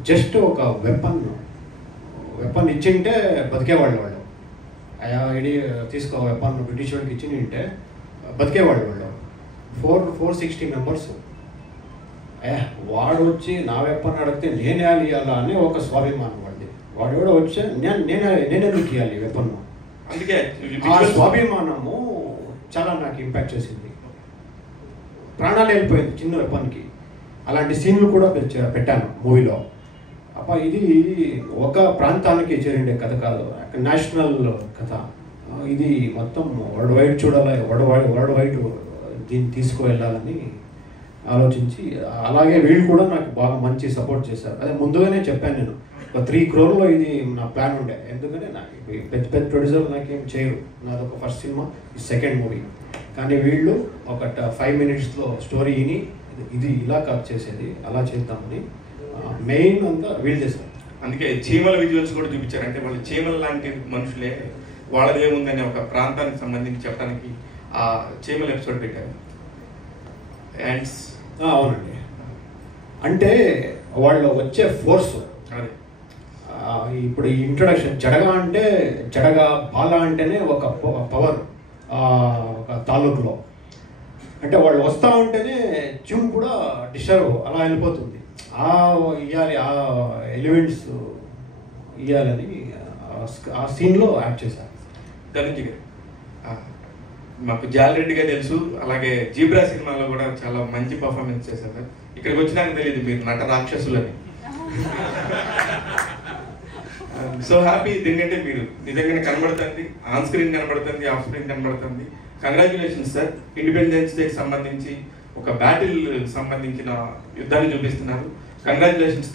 జస్ట్ ఒక వెపన్ ఇచ్చింటే బతికేవాళ్ళు వాళ్ళు. అయా ఇడి తీసుకో వెపన్ బ్రిటిష్ వాళ్ళకి ఇచ్చి ఉంటే బతికేవాళ్ళు వాళ్ళు. 460 మెంబర్స్. వాడు వచ్చి నా వెపన్ అడిగితే నేనే ఇవ్వాలా అని ఒక స్వాభిమానం వాడిది. వాడు ఎవడో వచ్చి నేనెందుకు ఇవ్వాలి వెపన్? అందుకే ఆ స్వాభిమానము చాలా నాకు ఇంపాక్ట్ చేసింది. ప్రాణాలు వెళ్ళిపోయింది చిన్న వెపన్కి. అలాంటి సీన్లు కూడా పెట్టాను మూవీలో. అప్ప ఇది ఒక ప్రాంతానికి చేరిండే కథ కాదు, నేషనల్ కథ. ఇది మొత్తం వరల్డ్ వైడ్ చూడాలి, వరల్డ్ వైడ్ దీన్ని తీసుకువెళ్ళాలని ఆలోచించి, అలాగే వీళ్ళు కూడా నాకు బాగా మంచి సపోర్ట్ చేశారు. అదే ముందుగానే చెప్పాను నేను, ఒక 3 crore ఇది నా ప్లాన్ ఉండే. ఎందుకంటే నాకు పెద్ద ప్రొడ్యూసర్ నాకేం చేయరు, నాదొక ఫస్ట్ సినిమా, సెకండ్ మూవీ. కానీ వీళ్ళు ఒక 5 minutesలో స్టోరీ విని ఇది ఇలా కట్ చేసేది అలా చేద్దామని మెయిన్ అంతా వీళ్ళు చేస్తారు. అందుకే చీమల విజువల్స్ కూడా చూపించారు. అంటే వాళ్ళు చీమల లాంటి మనుషులే, వాళ్ళదేముందని ఒక ప్రాంతానికి సంబంధించి చెప్పడానికి ఆ చీమల ఎపిసోడ్ పెట్టారు. యాండ్స్ అవునండి, అంటే వాళ్ళు వచ్చే ఫోర్స్ అదే ఇప్పుడు ఈ ఇంట్రడక్షన్ జడగా అంటే జడగా బాల అంటేనే ఒక పవర్ ఒక తాలూకులో, అంటే వాళ్ళు వస్తూ ఉంటేనే చ్యూన్ కూడా డిస్టర్బ్ అలా వెళ్ళిపోతుంది. ఇవ్వాలి ఆ ఎలిమెంట్స్ ఇవ్వాలని ఆ సీన్లో యాక్ట్ చేశారు. ధనుంజయ్ గారు మాకు జాలరెడ్డిగా తెలుసు, అలాగే జీబ్రా సినిమాలో కూడా చాలా మంచి పర్ఫార్మెన్స్ చేశారు సార్. ఇక్కడికి వచ్చినాక తెలియదు మీరు నట రాక్షసులని. సో హ్యాపీ, ఎందుకంటే మీరు నిజంగానే కనబడుతుంది, ఆన్ స్క్రీన్ కనబడుతుంది, ఆఫ్ స్క్రీన్ కనబడుతుంది. Congratulations sir. ఇండిపెండెన్స్ డేకి సంబంధించి ఒక బ్యాటిల్ సంబంధించిన యుద్ధాన్ని చూపిస్తున్నారు. Congratulations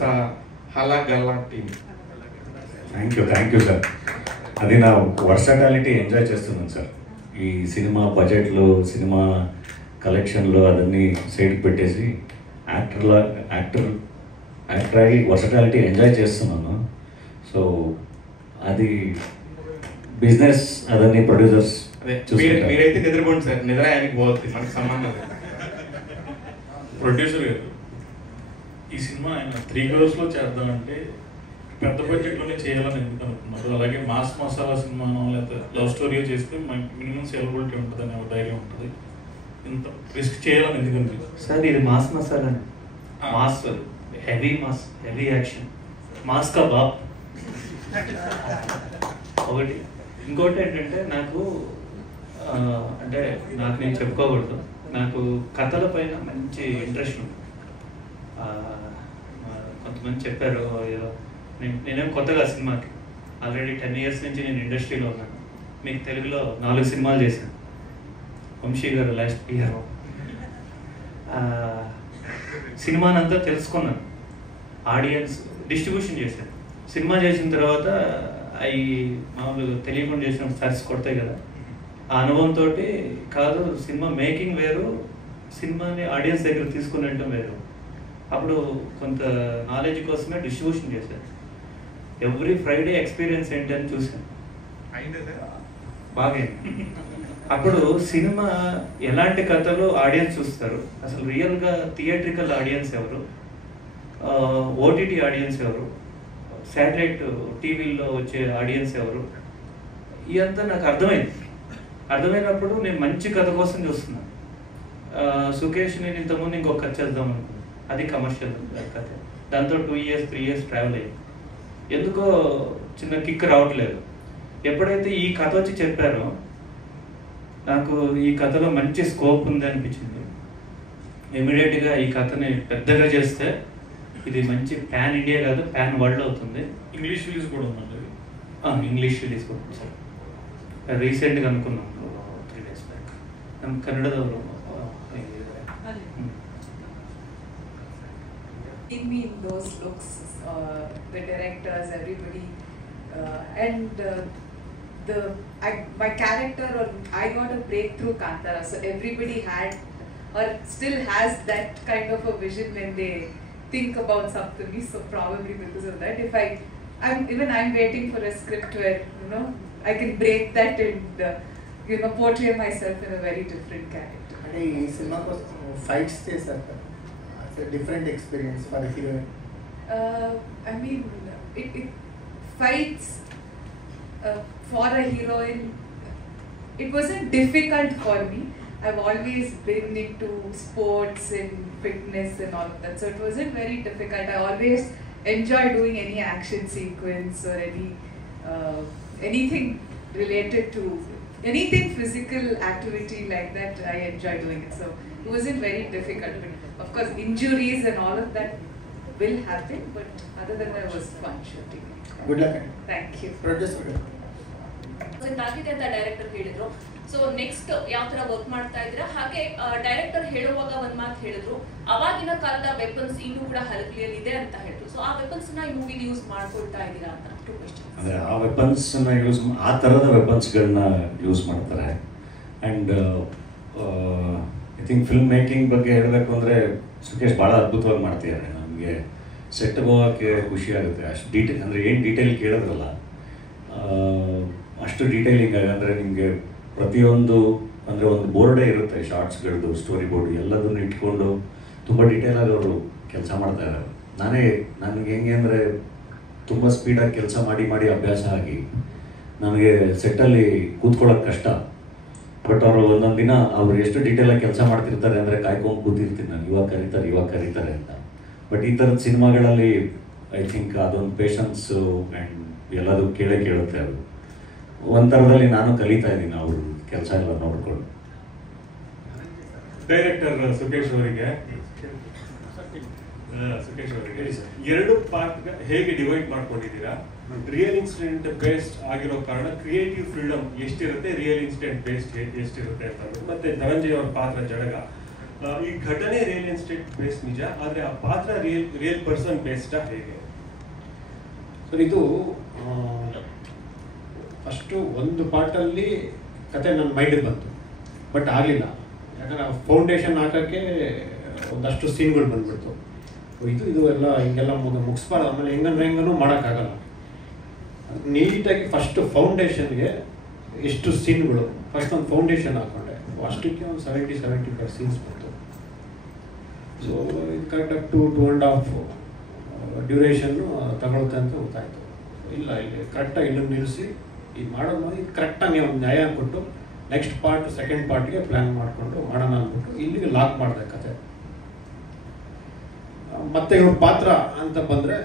Halagali team. Thank you sir. అది నా వర్సటాలిటీ ఎంజాయ్ చేస్తున్నాను సార్. ఈ సినిమా బడ్జెట్లో, సినిమా కలెక్షన్లో అదన్నీ సైడ్కి పెట్టేసి యాక్టర్ అయ్యి వర్సటాలిటీ ఎంజాయ్ చేస్తున్నాను. సో అది బిజినెస్ అదన్నీ ప్రొడ్యూసర్స్ మీరైతే నిద్రపోండి సార్, నిద్ర ఆయనకి పోతుంది, మనకు సంబంధం లేదు. ప్రొడ్యూసర్ గారు ఈ సినిమా ఆయన 3 crores చేద్దామంటే పెద్ద బడ్జెట్లోనే చేయాలని ఎందుకు అనుకున్నారు? అలాగే మాస్ మసాలా సినిమానో లేకపోతే లవ్ స్టోరీ చేస్తే మినిమం సేలబిలిటీ ఉంటుంది అనే ధైర్యం ఉంటుంది, ఇంత రిస్క్ చేయాలని ఎందుకు అనిపిస్తుంది? సార్ ఇది mass masala, mass heavy action, mass కా బాప్ ఒకటి. ఇంకోటి ఏంటంటే నాకు నేను చెప్పుకోకూడదు, నాకు కథల పైన మంచి ఇంట్రెస్ట్ ఉంది. కొంతమంది చెప్పారు నేనేం కొత్తగా సినిమాకి ఆల్రెడీ 10 years నుంచి నేను ఇండస్ట్రీలో ఉన్నాను. మీకు తెలుగులో 4 సినిమాలు చేశాను. వంశీ గారు లాస్ట్ ఇయర్ సినిమానంతా తెలుసుకున్నాను, ఆడియన్స్ డిస్ట్రిబ్యూషన్ చేశాను. సినిమా చేసిన తర్వాత అవి మామూలుగా తెలియకుండా చేసిన సర్చ్ కొడతాయి కదా, ఆ అనుభవంతో కాదు సినిమా మేకింగ్ వేరు, సినిమాని ఆడియన్స్ దగ్గర తీసుకుని వెళ్ళటం వేరు. అప్పుడు కొంత నాలెడ్జ్ కోసమే డిస్ట్రిబ్యూషన్ చేశాను. ఎవ్రీ ఫ్రైడే ఎక్స్పీరియన్స్ ఏంటని చూశాను, బాగా. అప్పుడు సినిమా ఎలాంటి కథలు ఆడియన్స్ చూస్తారు, అసలు రియల్గా థియేట్రికల్ ఆడియన్స్ ఎవరు, ఓటీటీ ఆడియన్స్ ఎవరు, శాటిలైట్ టీవీల్లో వచ్చే ఆడియన్స్ ఎవరు, ఇదంతా నాకు అర్థమైనప్పుడు నేను మంచి కథ కోసం చూస్తున్నాను. సుకేష్ నేను ఇంతకుముందు ఇంకొక కథ చేద్దాం అనుకున్నాను, అది కమర్షియల్ కథ. దాంతో 2 years 3 years ట్రావెల్ అయ్యింది. ఎందుకో చిన్న కిక్ రావట్లేదు. ఎప్పుడైతే ఈ కథ వచ్చి చెప్పారో నాకు ఈ కథలో మంచి స్కోప్ ఉంది అనిపించింది. ఇమీడియట్గా ఈ కథని పెద్దగా చేస్తే ఇది మంచి ప్యాన్ ఇండియా కాదు, ప్యాన్ వరల్డ్ అవుతుంది. ఇంగ్లీష్ రిలీజ్ కూడా ఉందండి. ఇంగ్లీష్ రిలీజ్ కూడా ఉంది సార్. రీసెంట్గా అనుకున్నాం 3 days బ్యాక్. ನಮ್ಮ ಕನ್ನಡದವರು in me in those looks, the directors, everybody, and my character, or I got a breakthrough Kantara, so everybody had or still has that kind of a vision when they think about Saptami. So probably because of that, if I'm waiting for a script where I can break that and portray myself in a very different character. And in cinema fights చేశారు కదా, it's a different experience for a heroine. I mean, it fights for a heroine, it wasn't difficult for me. I've always been into sports and fitness and all of that, so it wasn't very difficult. I always enjoy doing any action sequence or anything related to anything physical activity like that. I enjoy doing it, so it wasn't very difficult. But of course, injuries and all of that will happen, but other than that, it was fun shooting. Good luck. Thank you. Producer. ತಾಕಿದೆ ಅಂತ ಡೈರೆಕ್ಟರ್ ಹೇಳಿದ್ರು. ಸೊ ನೆಕ್ಸ್ಟ್ ಯಾವ ತರ ವರ್ಕ್ ಮಾಡ್ತಾ ಇದ್ದೀರಾ? ಹಾಗೆ ಡೈರೆಕ್ಟರ್ ಹೇಳುವಾಗ ಒಂದ್ ಮಾತು ಹೇಳಿದ್ರು, ಅವಾಗಿನ ಕಾಲದ ವೆಪನ್ಸ್ ಇನ್ನೂ ಕೂಡ ಹಲಕಲಿಯಲ್ಲಿ ಇದೆ ಅಂತ ಹೇಳಿದ್ರು. ಸೊ ಆ ವೆಪನ್ಸ್ ನ ಈ ಮೂವಿಲಿ ಯೂಸ್ ಮಾಡ್ಕೊಳ್ತಾ ಇದ್ದೀರಾ ಅಂತ 2 questions. ಅಂದರೆ ಆ ವೆಪನ್ಸ್ನ ಆ ಥರದ ವೆಪನ್ಸ್ಗಳನ್ನ ಯೂಸ್ ಮಾಡ್ತಾರೆ. And I think film making ಬಗ್ಗೆ ಹೇಳಬೇಕು ಅಂದರೆ ಸುಖೇಶ್ ಭಾಳ ಅದ್ಭುತವಾಗಿ ಮಾಡ್ತಿದ್ದಾರೆ. ನಮಗೆ ಸೆಟ್ಗೆ ಹೋಗೋಕ್ಕೆ ಖುಷಿ ಆಗುತ್ತೆ. ಅಷ್ಟು ಅಂದರೆ ಏನು ಡೀಟೇಲ್ ಕೇಳಿದ್ರಲ್ಲ ಅಷ್ಟು ಡೀಟೇಲಿಂಗ್ ಆಗಿ, ಅಂದರೆ ನಿಮಗೆ ಪ್ರತಿಯೊಂದು ಅಂದರೆ ಒಂದು ಬೋರ್ಡೇ ಇರುತ್ತೆ, ಶಾರ್ಟ್ಸ್ಗಳದ್ದು ಸ್ಟೋರಿ ಬೋರ್ಡ್ ಎಲ್ಲದನ್ನು ಇಟ್ಕೊಂಡು ತುಂಬ ಡೀಟೇಲಾಗಿ ಅವರು ಕೆಲಸ ಮಾಡ್ತಾ ಇದ್ದಾರೆ. ನನಗೆ ಹೆಂಗೆ ಅಂದರೆ ತುಂಬ ಸ್ಪೀಡಾಗಿ ಕೆಲಸ ಮಾಡಿ ಅಭ್ಯಾಸ ಆಗಿ ನನಗೆ ಸೆಟ್ಟಲ್ಲಿ ಕೂತ್ಕೊಳ್ಳೋಕೆ ಕಷ್ಟ. ಬಟ್ ಅವರು ಒಂದೊಂದು ದಿನ ಅವ್ರು ಎಷ್ಟು ಡೀಟೇಲಾಗಿ ಕೆಲಸ ಮಾಡ್ತಿರ್ತಾರೆ ಅಂದರೆ ಕಾಯ್ಕೊಂಡು ಕೂತಿರ್ತೀನಿ ನಾನು, ಇವಾಗ ಕರೀತಾರೆ ಅಂತ. ಬಟ್ ಈ ಥರದ ಸಿನಿಮಾಗಳಲ್ಲಿ ಐ ಥಿಂಕ್ ಅದೊಂದು ಪೇಷನ್ಸು ಆ್ಯಂಡ್ ಎಲ್ಲದೂ ಕೇಳುತ್ತೆ. ಅದು ಒಂಥರದಲ್ಲಿ ನಾನು ಕಲಿತಾ ಇದ್ದೀನಿ ಅವ್ರ ಕೆಲಸ ಎಲ್ಲ ನೋಡಿಕೊಂಡು. ಡೈರೆಕ್ಟರ್ ಸುಖೇಶ್ ಅವರಿಗೆ ಎರಡು ಪಾರ್ಟ್ ಹೇಗೆ ಡಿವೈಡ್ ಮಾಡ್ಕೊಂಡಿದ್ದೀರಾ? ರಿಯಲ್ ಇನ್ಸಿಡೆಂಟ್ ಬೇಸ್ಡ್ ಆಗಿರೋ ಕಾರಣ ಕ್ರಿಯೇಟಿವ್ ಫ್ರೀಡಮ್ ಎಷ್ಟಿರುತ್ತೆ, ರಿಯಲ್ ಇನ್ಸಿಡೆಂಟ್ ಬೇಸ್ಡ್ ಎಷ್ಟಿರುತ್ತೆ ಅಂತ. ಮತ್ತೆ ಧನಂಜಯ್ ಅವ್ರ ಪಾತ್ರ ಜಡಗ, ಈ ಘಟನೆ ರಿಯಲ್ ಇನ್ಸಿಡೆಂಟ್ ಬೇಸ್ಡ್ ನಿಜ, ಆದ್ರೆ ಆ ಪಾತ್ರ ರಿಯಲ್ ಪರ್ಸನ್ ಬೇಸ್ಡ್ ಹೇಗೆ? ಸರ್, ಇದು ಫಸ್ಟು ಒಂದು ಪಾರ್ಟಲ್ಲಿ ಕತೆ ನನ್ನ ಮೈಂಡಿಗೆ ಬಂತು, ಬಟ್ ಆಗಲಿಲ್ಲ. ಯಾಕಂದರೆ ಫೌಂಡೇಶನ್ ಹಾಕೋಕ್ಕೆ ಒಂದಷ್ಟು ಸೀನ್ಗಳು ಬಂದ್ಬಿಡ್ತು. ಇದು ಎಲ್ಲ ಹಿಂಗೆಲ್ಲ ಮುಗಿಸ್ಬಾರ್ದು, ಆಮೇಲೆ ಹೆಂಗನೂ ಮಾಡೋಕ್ಕಾಗಲ್ಲ. ನೀಟಾಗಿ ಫಸ್ಟ್ ಫೌಂಡೇಶನ್ಗೆ ಎಷ್ಟು ಸೀನ್ಗಳು, ಫಸ್ಟ್ ಒಂದು ಫೌಂಡೇಶನ್ ಹಾಕೊಂಡೆ, ಅಷ್ಟಕ್ಕೆ ಒಂದು 70-75 ಸೀನ್ಸ್ ಬಂತು. ಸೊ ಇದು ಕರೆಕ್ಟಾಗಿ 2.5 ಡ್ಯೂರೇಷನ್ನು ತಗೊಳುತ್ತೆ ಅಂತ ಗೊತ್ತಾಯಿತು. ಇಲ್ಲಿ ಕರೆಕ್ಟಾಗಿ ಇಲ್ಲನ್ನು ನಿಲ್ಲಿಸಿ ಇದು ಮಾಡೋದು ಇದು ಕರೆಕ್ಟಾಗಿ ಒಂದು ನ್ಯಾಯ ಕೊಟ್ಟು ನೆಕ್ಸ್ಟ್ ಪಾರ್ಟ್ ಸೆಕೆಂಡ್ ಪಾರ್ಟ್ಗೆ ಪ್ಲ್ಯಾನ್ ಮಾಡಿಕೊಂಡು ಮಾಡೋಣ ಅಂದ್ಬಿಟ್ಟು ಇಲ್ಲಿಗೆ ಲಾಕ್ ಮಾಡಿದೆ ಕತೆ. ಮತ್ತು ಇವ್ರ ಪಾತ್ರ ಅಂತ ಬಂದರೆ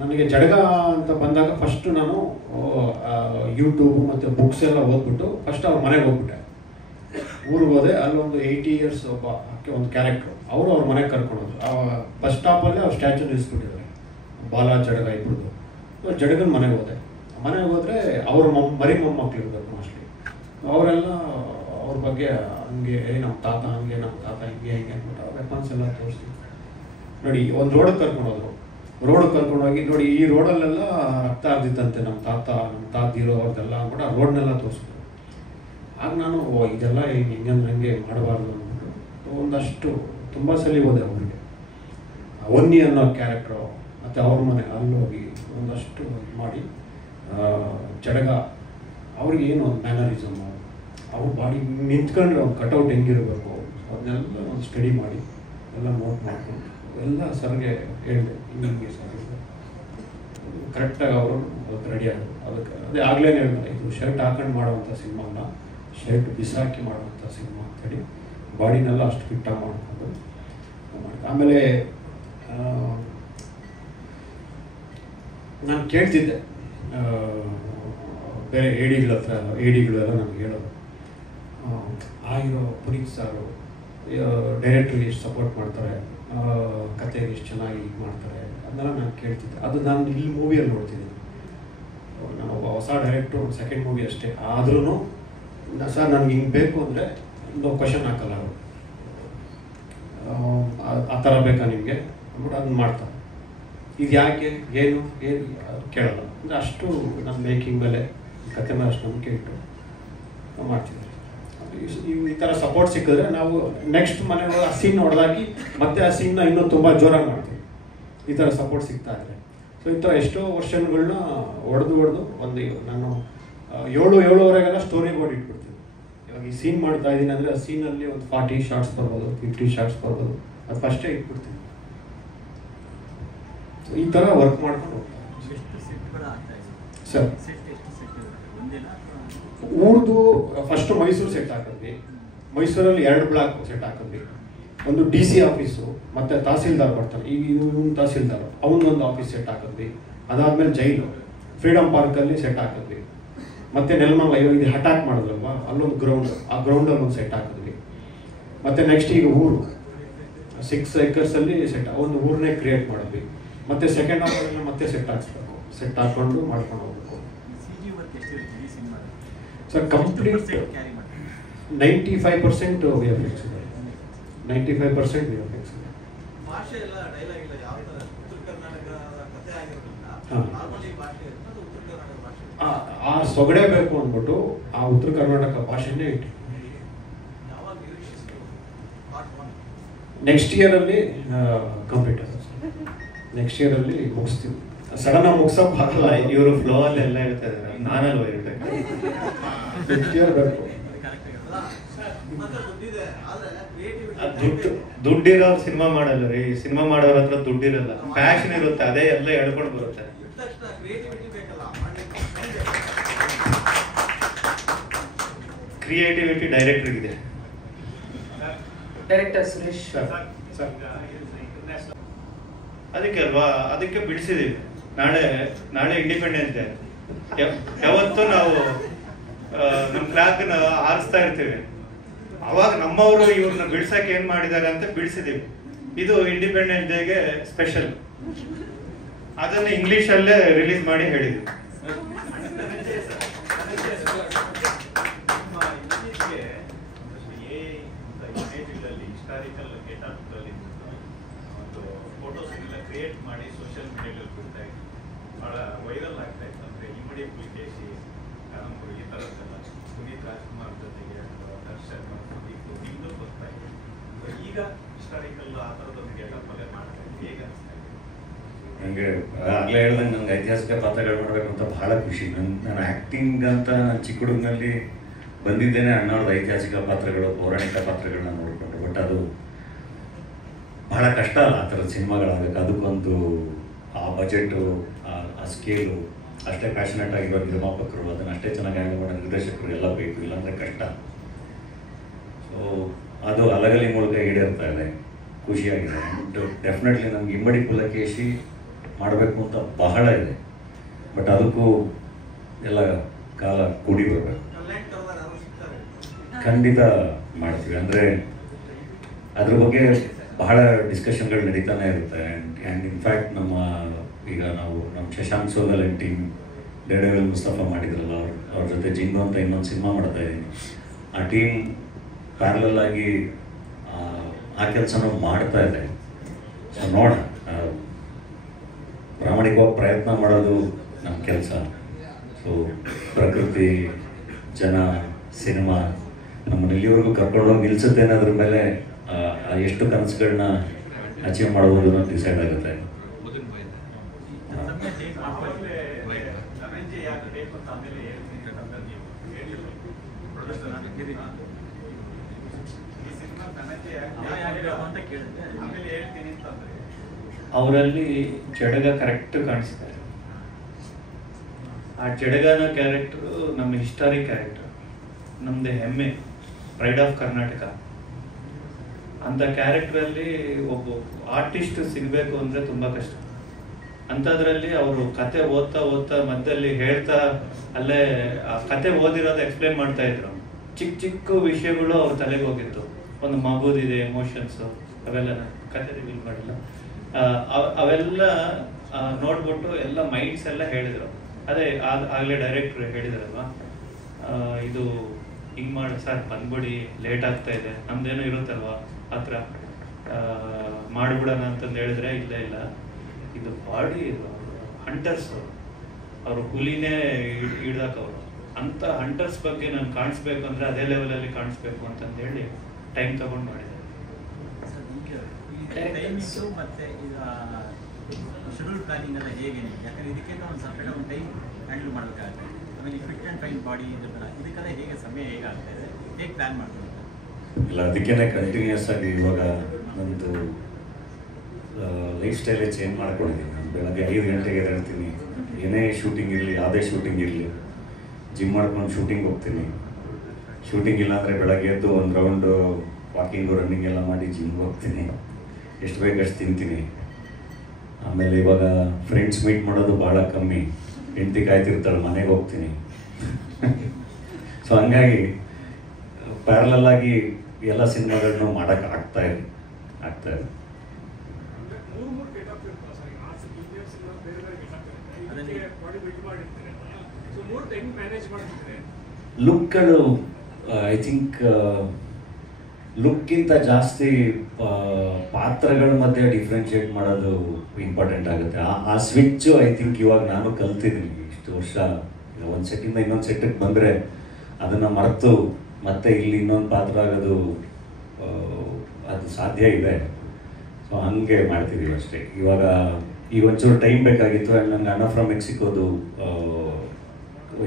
ನನಗೆ ಜಡಗ ಅಂತ ಬಂದಾಗ ಫಸ್ಟು ನಾನು ಯೂಟ್ಯೂಬ್ ಮತ್ತು ಬುಕ್ಸ್ ಎಲ್ಲ ಓದ್ಬಿಟ್ಟು ಫಸ್ಟ್ ಅವ್ರ ಮನೆಗೆ ಹೋಗ್ಬಿಟ್ಟೆ. ಊರಿಗೆ ಹೋದೆ, ಅಲ್ಲೊಂದು 80 years ಒಬ್ಬ ಒಂದು ಕ್ಯಾರೆಕ್ಟ್ರು, ಅವ್ರ ಮನೆಗೆ ಕರ್ಕೊಂಡೋದ್ರು. ಬಸ್ ಸ್ಟಾಪಲ್ಲೇ ಅವ್ರ ಸ್ಟ್ಯಾಚು ನಿಲ್ಲಿಸ್ಬಿಟ್ಟಿದ್ದಾರೆ, ಬಾಲ ಜಡಗ ಇಬ್ಬರದು. ಜಡಗನ ಮನೆಗೆ ಹೋದೆ. ಮನೆಗೆ ಹೋದರೆ ಅವ್ರ ಮರಿ ಮೊಮ್ಮಕ್ಳು ಇರಬೇಕು ಮೋಸ್ಟ್ಲಿ. ಅವರೆಲ್ಲ ಅವ್ರ ಬಗ್ಗೆ ಹಂಗೆ ನಮ್ಮ ತಾತ ಹಂಗೆ, ನಮ್ಮ ತಾತ ಹಿಂಗೆ ಅಂದ್ಬಿಟ್ಟು ಅವ್ರ ವೆಪನ್ಸ್ ಎಲ್ಲ ತೋರಿಸ್ತೀವಿ. ನೋಡಿ, ಒಂದು ರೋಡಿಗೆ ಕರ್ಕೊಂಡೋದ್ರು. ರೋಡಿಗೆ ಕರ್ಕೊಂಡೋಗಿ ನೋಡಿ, ಈ ರೋಡಲ್ಲೆಲ್ಲ ರಕ್ತ ಹರಿದಿತ್ತಂತೆ ನಮ್ಮ ತಾತಿರೋ ಅವ್ರದ್ದೆಲ್ಲ ಅಂದ್ಬಿಟ್ಟು ಆ ರೋಡ್ನೆಲ್ಲ ತೋರಿಸಿದ್ರು. ಆಗ ನಾನು ಇದೆಲ್ಲ ಹಿಂಗೆ ಮಾಡಬಾರ್ದು ಅಂದ್ಬಿಟ್ಟು ಒಂದಷ್ಟು ತುಂಬ ಸಲ ಹೋದೆ ಅವ್ರಿಗೆ. ಒನ್ನಿ ಅನ್ನೋ ಕ್ಯಾರೆಕ್ಟ್ರು ಮತ್ತು ಅವ್ರ ಮನೆ ಅಲ್ಲೋಗಿ ಒಂದಷ್ಟು ಮಾಡಿ ಜಡಗ ಅವ್ರಿಗೆ ಏನು ಒಂದು ಮ್ಯಾನರಿಸಮು, ಅವ್ರ ಬಾಡಿ ನಿಂತ್ಕೊಂಡ್ರೆ ಅವ್ರು ಕಟೌಟ್ ಹೆಂಗಿರಬೇಕು ಅದನ್ನೆಲ್ಲ ಒಂದು ಸ್ಟಡಿ ಮಾಡಿ ಎಲ್ಲ ನೋಟ್ ಮಾಡಿಕೊಂಡು ಎಲ್ಲ ಸರ್ಗೆ ಹೇಳಿದೆ, ಹಿಂಗೆ ಸರ್ ಕರೆಕ್ಟಾಗಿ ಅವರು ಅದಕ್ಕೆ ರೆಡಿ ಆದರು. ಅದೇ ಆಗಲೇ ಹೇಳಿದೆ, ಇದು ಶರ್ಟ್ ಹಾಕೊಂಡು ಮಾಡೋವಂಥ ಸಿನಿಮಾ ಅಲ್ಲ, ಶರ್ಟ್ ಬಿಸಾಕಿ ಮಾಡುವಂಥ ಸಿನಿಮಾ ಅಂತೇಳಿ ಬಾಡಿನೆಲ್ಲ ಅಷ್ಟು ಫಿಟ್ಟಾಗಿ ಮಾಡಿಕೊಂಡು ಆಮೇಲೆ ನಾನು ಕೇಳ್ತಿದ್ದೆ ಬೇರೆ ಎಡಿಗಳೆಲ್ಲ ನನಗೆ ಹೇಳೋದು, ಆಗಿರೋ ಪುನೀತ್ ಸಾರು ಡೈರೆಕ್ಟ್ರಿಗೆ ಎಷ್ಟು ಸಪೋರ್ಟ್ ಮಾಡ್ತಾರೆ, ಕತೆಗೆ ಎಷ್ಟು ಚೆನ್ನಾಗಿ ಇದು ಮಾಡ್ತಾರೆ, ಅದನ್ನೆಲ್ಲ ನಾನು ಕೇಳ್ತಿದ್ದೆ. ಅದು ನಾನು ಇಲ್ಲಿ ಮೂವಿಯಲ್ಲಿ ನೋಡ್ತಿದ್ದೀನಿ. ನಾನು ಒಬ್ಬ ಹೊಸ ಡೈರೆಕ್ಟ್ರು, ಒಂದು ಸೆಕೆಂಡ್ ಮೂವಿ ಅಷ್ಟೇ, ಆದ್ರೂ ಸರ್ ನನಗೆ ಹಿಂಗೆ ಬೇಕು ಅಂದರೆ ಒಂದು ಕ್ವಶನ್ ಹಾಕಲ್ಲ ಅವರು, ಆ ಥರ ಬೇಕಾ ನಿಮಗೆ ಅಂದ್ಬಿಟ್ಟು ಅದನ್ನ ಮಾಡ್ತಾರೆ. ಇದು ಯಾಕೆ ಏನು ಕೇಳಲ್ಲ. ಅಂದರೆ ಅಷ್ಟು ನಮ್ಮ ಮೇಕಿಂಗ್ ಮೇಲೆ ಕತೆ ಮೇಲೆ ಅಷ್ಟು ನಂಬಿಕೆ ಇಟ್ಟು ನಾವು ಮಾಡ್ತಿದ್ದೀವಿ. ಈ ಥರ ಸಪೋರ್ಟ್ ಸಿಕ್ಕಿದ್ರೆ ನಾವು ನೆಕ್ಸ್ಟ್ ಮನೆಗೆ ಆ ಸೀನ್ ಹೊಡೆದಾಕಿ ಮತ್ತೆ ಆ ಸೀನ್ನ ಇನ್ನೂ ತುಂಬ ಜೋರಾಗಿ ಮಾಡ್ತೀವಿ, ಈ ಥರ ಸಪೋರ್ಟ್ ಸಿಗ್ತಾ ಇದೆ. ಸೊ ಈ ಥರ ಎಷ್ಟೋ ವರ್ಷನ್ಗಳನ್ನ ಹೊಡೆದು ಒಂದು ನಾನು 7-7:30 ಸ್ಟೋರಿ ಬೋರ್ಡ್ ಇಟ್ಬಿಡ್ತೀನಿ. ಇವಾಗ ಈ ಸೀನ್ ಮಾಡ್ತಾ ಇದ್ದೀನಿ ಅಂದರೆ ಆ ಸೀನಲ್ಲಿ ಒಂದು 40 ಶಾರ್ಟ್ಸ್ ಬರ್ಬೋದು, 50 ಶಾರ್ಟ್ಸ್ ಬರ್ಬೋದು, ಅದು ಫಸ್ಟೇ ಇಟ್ಬಿಡ್ತೀನಿ. ಈ ಥರ ವರ್ಕ್ ಮಾಡ್ಕೊಂಡು ಹೋಗ್ತಾರೆ ಸರ್. ಊರ್ದು ಫಸ್ಟ್ ಮೈಸೂರು ಸೆಟ್ ಹಾಕಿದ್ವಿ. ಮೈಸೂರಲ್ಲಿ 2 ಬ್ಲಾಕ್ ಸೆಟ್ ಹಾಕಿದ್ವಿ. ಒಂದು DC ಆಫೀಸು ಮತ್ತು ತಹಸೀಲ್ದಾರ್ ಬರ್ತಾರೆ, ಈಗ ಇವನು ತಹಸೀಲ್ದಾರ್, ಅವನೊಂದು ಆಫೀಸ್ ಸೆಟ್ ಹಾಕಿದ್ವಿ. ಅದಾದಮೇಲೆ ಜೈಲು, ಫ್ರೀಡಮ್ ಪಾರ್ಕಲ್ಲಿ ಸೆಟ್ ಹಾಕಿದ್ವಿ. ಮತ್ತು ನೆಲಮಂಗಲ ಇದು ಅಟ್ಯಾಕ್ ಮಾಡಿದ್ರಲ್ವ, ಅಲ್ಲೊಂದು ಗ್ರೌಂಡ್, ಆ ಗ್ರೌಂಡಲ್ಲಿ ಒಂದು ಸೆಟ್ ಹಾಕಿದ್ವಿ. ಮತ್ತು ನೆಕ್ಸ್ಟ್ ಈಗ ಊರು 6 acres ಸೆಟ್, ಒಂದು ಊರನ್ನೇ ಕ್ರಿಯೇಟ್ ಮಾಡಿದ್ವಿ. ಮತ್ತು ಸೆಕೆಂಡ್ ಹಾಫಲ್ಲಿ ಮತ್ತೆ ಸೆಟ್ ಹಾಕ್ಸ್ಬೇಕು, ಸೆಟ್ ಹಾಕ್ಕೊಂಡು ಮಾಡ್ಕೊಂಡು ಹೋಗ್ಬೇಕು ಸರ್. ಕಂಪ್ಲೀಟ್ 95% VFX ಇದೆ, 95% VFX ಇದೆ. ಆ ಸೊಗಡೆ ಬೇಕು ಅಂದ್ಬಿಟ್ಟು ಆ ಉತ್ತರ ಕರ್ನಾಟಕ ಭಾಷೆನೇ ಇಟ್ಟು ನೆಕ್ಸ್ಟ್ ಇಯರಲ್ಲಿ ಕಂಪ್ಲೀಟ್ ಆಗುತ್ತೆ. ನೆಕ್ಸ್ಟ್ ಇಯರಲ್ಲಿ ಮುಗಿಸ್ತೀವಿ. ಸಡನ್ನಾಗಿ ಮುಗಿಸೋಕೆ ಆಗಲ್ಲ. ಇವರು ಫ್ಲೋ ಅಲ್ಲಿ ಎಲ್ಲ ಹೇಳ್ತಾ ಇದ್ದಾರೆ, ನಾನಲ್ವ ಇರ್ಬೇಕು. ನೆಕ್ಸ್ಟ್ ಇಯರ್ ಬೇಕು. ದುಡ್ಡಿರೋ ಸಿನಿಮಾ ಮಾಡಲ್ಲ ರೀ. ಸಿನಿಮಾ ಮಾಡೋರ ಹತ್ರ ದುಡ್ಡಿರಲ್ಲ, ಪ್ಯಾಷನ್ ಇರುತ್ತೆ, ಅದೇ ಎಲ್ಲ ಹೇಳ್ಕೊಂಡು ಬರುತ್ತೆ. ಕ್ರಿಯೇಟಿವಿಟಿ ಡೈರೆಕ್ಟರ್ಗಿದೆ. ಡೈರೆಕ್ಟರ್ ಸುರೇಶ್ ಅದಕ್ಕೆ ಅಲ್ವಾ, ಅದಕ್ಕೆ ಬಿಡಿಸಿದೀವಿ. ನಾಳೆ ಇಂಡಿಪೆಂಡೆನ್ಸ್ ಡೇ. ಯಾವತ್ತು ನಾವು ನಮ್ಮ ಫ್ಲಾಗ್ ಹಾರಿಸ್ತಾ ಇರ್ತೀವಿ, ಅವಾಗ ನಮ್ಮವರು ಇವ್ರನ್ನ ಬಿಡ್ಸಕ್ಕೆ ಏನ್ ಮಾಡಿದ್ದಾರೆ ಅಂತ ಬಿಡಿಸಿದೀವಿ. ಇದು ಇಂಡಿಪೆಂಡೆನ್ಸ್ ಡೇಗೆ ಸ್ಪೆಷಲ್. ಅದನ್ನ ಇಂಗ್ಲಿಷ್ ಅಲ್ಲೇ ರಿಲೀಸ್ ಮಾಡಿ ಹೇಳಿದ್ವಿ. ಕ್ರಿಯೇಟ್ ಮಾಡಿ ಸೋಷಿಯಲ್ ಮೀಡಿಯಾದಲ್ಲಿ ಬಿಡ್ತಾ ಇತ್ತು, ಭಾಳ ವೈರಲ್ ಆಗ್ತಾ ಇತ್ತು. ಅಂದರೆ ಇಮ್ಮಡಿ ಪುಲಿಕೇಶಿ ಕಾನಂಪುರಿ ಈ ಥರದ್ದೆಲ್ಲ ಪುನೀತ್ ರಾಜ್ಕುಮಾರ್ ಜೊತೆಗೆ ದರ್ಶನ್ ನಿಮ್ಮದು ಬರ್ತಾ ಇದೆ. ಈಗ ಹಿಸ್ಟಾರಿಕಲ್ ಆ ಥರದೊಂದು ಗೆಟಪ್ ಅಲ್ಲೇ ಮಾಡ್ತಾ ಇತ್ತು. ಹೇಗೆ ಅನಿಸ್ತಾ ಇದೆ? ನನಗೆ ಆಗಲೇ ಹೇಳ್ದಂಗೆ ನನಗೆ ಐತಿಹಾಸಿಕ ಪಾತ್ರಗಳು ಮಾಡಬೇಕು ಅಂತ ಭಾಳ ಖುಷಿ. ನಾನು ಆ್ಯಕ್ಟಿಂಗ್ ಅಂತ ನಾನು ಚಿಕ್ಕ ಹುಡುಗನಲ್ಲಿ ಬಂದಿದ್ದೇನೆ. ಅಣ್ಣವ್ರದ್ದು ಐತಿಹಾಸಿಕ ಪಾತ್ರಗಳು, ಪೌರಾಣಿಕ ಪಾತ್ರಗಳನ್ನ ನೋಡಿಕೊಂಡು. ಬಟ್ ಅದು ಬಹಳ ಕಷ್ಟ ಅಲ್ಲ ಆ ಥರದ ಸಿನಿಮಾಗಳಾಗಬೇಕು. ಅದಕ್ಕೊಂದು ಆ ಬಜೆಟು, ಆ ಸ್ಕೇಲು, ಅಷ್ಟೇ ಪ್ಯಾಷನೇಟ್ ಆಗಿರೋ ನಿರ್ಮಾಪಕರು, ಅದನ್ನು ಅಷ್ಟೇ ಚೆನ್ನಾಗಿ ಹ್ಯಾಂಡಲ್ ಮಾಡೋ ನಿರ್ದೇಶಕರು ಎಲ್ಲ ಬೇಕು, ಇಲ್ಲಾಂದರೆ ಕಷ್ಟ. ಸೊ ಅದು ಅಲಗಲಿ ಮೂಲಕ ಈಡೇರ್ತಾ ಇದೆ, ಖುಷಿಯಾಗಿದೆ. ಆ್ಯಂಡ್ ಡೆಫಿನೆಟ್ಲಿ ನಮ್ಗೆ ಇಮ್ಮಡಿ ಪುಲಕೇಶಿ ಮಾಡಬೇಕು ಅಂತ ಬಹಳ ಇದೆ. ಬಟ್ ಅದಕ್ಕೂ ಎಲ್ಲ ಕಾಲ ಕೂಡಿ ಬರಬೇಕು. ಖಂಡಿತ ಮಾಡ್ತೀವಿ. ಅಂದರೆ ಅದ್ರ ಬಗ್ಗೆ ಬಹಳ ಡಿಸ್ಕಷನ್ಗಳು ನಡೀತಾನೆ ಇರುತ್ತೆ. ಆ್ಯಂಡ್ ಇನ್ಫ್ಯಾಕ್ಟ್ ಈಗ ನಾವು ನಮ್ಮ ಶಶಾಂಕ್ ಸೋಗಲ್ ಆ್ಯಂಡ್ ಟೀಮ್ ಡೇರ್ಡೆವಿಲ್ ಮುಸ್ತಫಾ ಮಾಡಿದ್ರಲ್ಲ, ಅವ್ರ ಜೊತೆ ಜಿಂಗು ಅಂತ ಇನ್ನೊಂದು ಸಿನಿಮಾ ಮಾಡ್ತಾ ಇದ್ದೀನಿ. ಆ ಟೀಮ್ ಪ್ಯಾರಲಲ್ ಆಗಿ ಆ ಕೆಲಸನೂ ಮಾಡ್ತಾ ಇದೆ. ಸೊ ನೋಡೋಣ, ಪ್ರಾಮಾಣಿಕವಾಗಿ ಪ್ರಯತ್ನ ಮಾಡೋದು ನಮ್ಮ ಕೆಲಸ. ಸೊ ಪ್ರಕೃತಿ, ಜನ, ಸಿನಿಮಾ ನಮ್ಮನ್ನು ಇಲ್ಲಿವರೆಗೂ ಕರ್ಕೊಂಡೋಗಿ ನಿಲ್ಲಿಸುತ್ತೆ ಅನ್ನೋದ್ರ ಮೇಲೆ ಎಷ್ಟು ಕನಸುಗಳನ್ನ ಅಚೀವ್ ಮಾಡ್ಬೋದು ಅನ್ನೋದು ಡಿಸೈಡ್ ಆಗುತ್ತೆ. ಅವರಲ್ಲಿ ಜಡಗ ಕರೆಕ್ಟ್ ಕಾಣಿಸ್ತಾರೆ. ಆ ಜಡಗನ ಕ್ಯಾರೆಕ್ಟರು ನಮ್ಮ ಹಿಸ್ಟಾರಿಕ್ ಕ್ಯಾರೆಕ್ಟರ್, ನಮ್ಮದು ಹೆಮ್ಮೆ, ಪ್ರೈಡ್ ಆಫ್ ಕರ್ನಾಟಕ. ಅಂಥ ಕ್ಯಾರೆಕ್ಟ್ರಲ್ಲಿ ಒಬ್ಬ ಆರ್ಟಿಸ್ಟ್ ಸಿಗಬೇಕು ಅಂದರೆ ತುಂಬ ಕಷ್ಟ. ಅಂಥದ್ರಲ್ಲಿ ಅವರು ಕತೆ ಓದ್ತಾ ಮಧ್ಯದಲ್ಲಿ ಹೇಳ್ತಾ ಅಲ್ಲೇ ಆ ಕತೆ ಓದಿರೋದು ಎಕ್ಸ್ಪ್ಲೇನ್ ಮಾಡ್ತಾ ಇದ್ರು. ಚಿಕ್ಕ ವಿಷಯಗಳು ಅವ್ರ ತಲೆಗೆ ಹೋಗಿತ್ತು. ಒಂದು ಮಗುದಿದೆ, ಎಮೋಷನ್ಸು, ಅವೆಲ್ಲ ಕತೆ ರಿವೀಲ್ ಮಾಡಿಲ್ಲ. ಅವೆಲ್ಲ ನೋಡ್ಬಿಟ್ಟು ಎಲ್ಲ ಮೈಂಡ್ಸ್ ಎಲ್ಲ ಹೇಳಿದ್ರು. ಅದೇ ಆಗಲೇ ಡೈರೆಕ್ಟ್ರು ಹೇಳಿದ್ರಲ್ವ, ಇದು ಹಿಂಗೆ ಮಾಡಿ ಸರ್ ಬಂದ್ಬಿಡಿ, ಲೇಟ್ ಆಗ್ತಾ ಇದೆ, ನಮ್ದೇನೋ ಇರುತ್ತಲ್ವ ಆ ಥರ ಮಾಡಿಬಿಡೋಣ ಅಂತಂದು ಹೇಳಿದ್ರೆ, ಇಲ್ಲ ಇದು ಬಾಡಿ ಹಂಟರ್ಸ್, ಅವರು ಹುಲಿನೇ ಹಿಡ್ದಾಕವ್ರು. ಅಂಥ ಹಂಟರ್ಸ್ ಬಗ್ಗೆ ನಾನು ಕಾಣಿಸ್ಬೇಕು ಅಂದರೆ ಅದೇ ಲೆವೆಲಲ್ಲಿ ಕಾಣಿಸ್ಬೇಕು ಅಂತಂದು ಹೇಳಿ ಟೈಮ್ ತಗೊಂಡು ಮಾಡಿದ್ದಾರೆ. ಮತ್ತೆ ಶೆಡ್ಯೂಲ್ ಪ್ಲಾನಿಂಗ್ ಎಲ್ಲ ಹೇಗೆ? ಯಾಕಂದರೆ ಇದಕ್ಕಿಂತ ಒಂದು ಸಪ್ರೇಟ್ ಒಂದು ಟೈಮ್ ಹ್ಯಾಂಡಲ್ ಮಾಡಬೇಕಾಗುತ್ತೆ. ಆಮೇಲೆ ಫಿಟ್ ಆ್ಯಂಡ್ ಫೈನ್ ಬಾಡಿ ಇದಕ್ಕೆಲ್ಲ ಹೇಗೆ ಸಮಯ ಹೇಗಾಗ್ತಾ ಇದೆ, ಹೇಗೆ ಪ್ಲ್ಯಾನ್ ಮಾಡ್ತಾರೆ? ಇಲ್ಲ, ಅದಕ್ಕೇ ಕಂಟಿನ್ಯೂಸ್ ಆಗಿ ಇವಾಗ ನಂದು ಲೈಫ್ ಸ್ಟೈಲೇ ಚೇಂಜ್ ಮಾಡ್ಕೊಂಡಿದ್ದೀನಿ. ನಾನು ಬೆಳಗ್ಗೆ 5 ಗಂಟೆಗೆ ಎದ್ದೇಳ್ತೀನಿ, ಏನೇ ಶೂಟಿಂಗ್ ಇರಲಿ, ಯಾವುದೇ ಶೂಟಿಂಗ್ ಇರಲಿ, ಜಿಮ್ ಮಾಡ್ಕೊಂಡು ಶೂಟಿಂಗ್ ಹೋಗ್ತೀನಿ. ಶೂಟಿಂಗ್ ಇಲ್ಲಾಂದರೆ ಬೆಳಗ್ಗೆ ಎದ್ದು ಒಂದು ರೌಂಡು ವಾಕಿಂಗು, ರನ್ನಿಂಗ್ ಎಲ್ಲ ಮಾಡಿ ಜಿಮ್ಗೆ ಹೋಗ್ತೀನಿ. ಎಷ್ಟು ಬೇಕು ಅಷ್ಟು ತಿಂತೀನಿ. ಆಮೇಲೆ ಇವಾಗ ಫ್ರೆಂಡ್ಸ್ ಮೀಟ್ ಮಾಡೋದು ಭಾಳ ಕಮ್ಮಿ. ಹೆಂಡತಿ ಕಾಯ್ತಿರ್ತಾಳೆ, ಮನೆಗೆ ಹೋಗ್ತೀನಿ. ಸೊ ಹಂಗಾಗಿ ಪ್ಯಾರಲಲ್ ಆಗಿ ಎಲ್ಲ ಸಿನಿಮಾಗಳನ್ನೂ ಮಾಡೋಕ್ಕೆ ಆಗ್ತಾ ಇದೆ. ಲುಕ್ಗಳು ಐ ಥಿಂಕ್ ಲುಕ್ಕಿಂತ ಜಾಸ್ತಿ ಪಾತ್ರಗಳ ಮಧ್ಯೆ ಡಿಫ್ರೆನ್ಷಿಯೇಟ್ ಮಾಡೋದು ಇಂಪಾರ್ಟೆಂಟ್ ಆಗುತ್ತೆ. ಆ ಸ್ವಿಚ್ಚು ಐ ಥಿಂಕ್ ಇವಾಗ ನಾನು ಕಲ್ತಿದ್ದೀನಿ ಇಷ್ಟು ವರ್ಷ. ಒಂದು ಸೆಟ್ಟಿಂದ ಇನ್ನೊಂದು ಸೆಟ್ಟಿಗೆ ಬಂದರೆ ಅದನ್ನು ಮರೆತು ಮತ್ತೆ ಇಲ್ಲಿ ಇನ್ನೊಂದು ಪಾತ್ರ ಆಗೋದು ಅದು ಸಾಧ್ಯ ಇದೆ. ಸೊ ಹಂಗೆ ಮಾಡ್ತಿದ್ದೀವಿ ಅಷ್ಟೇ. ಇವಾಗ ಈಗ ಒಂಚೂರು ಟೈಮ್ ಬೇಕಾಗಿತ್ತು ಆ್ಯಂಡ್ ನನಗೆ ಅಣ್ಣ ಫ್ರಮ್ ಮೆಕ್ಸಿಕೋದು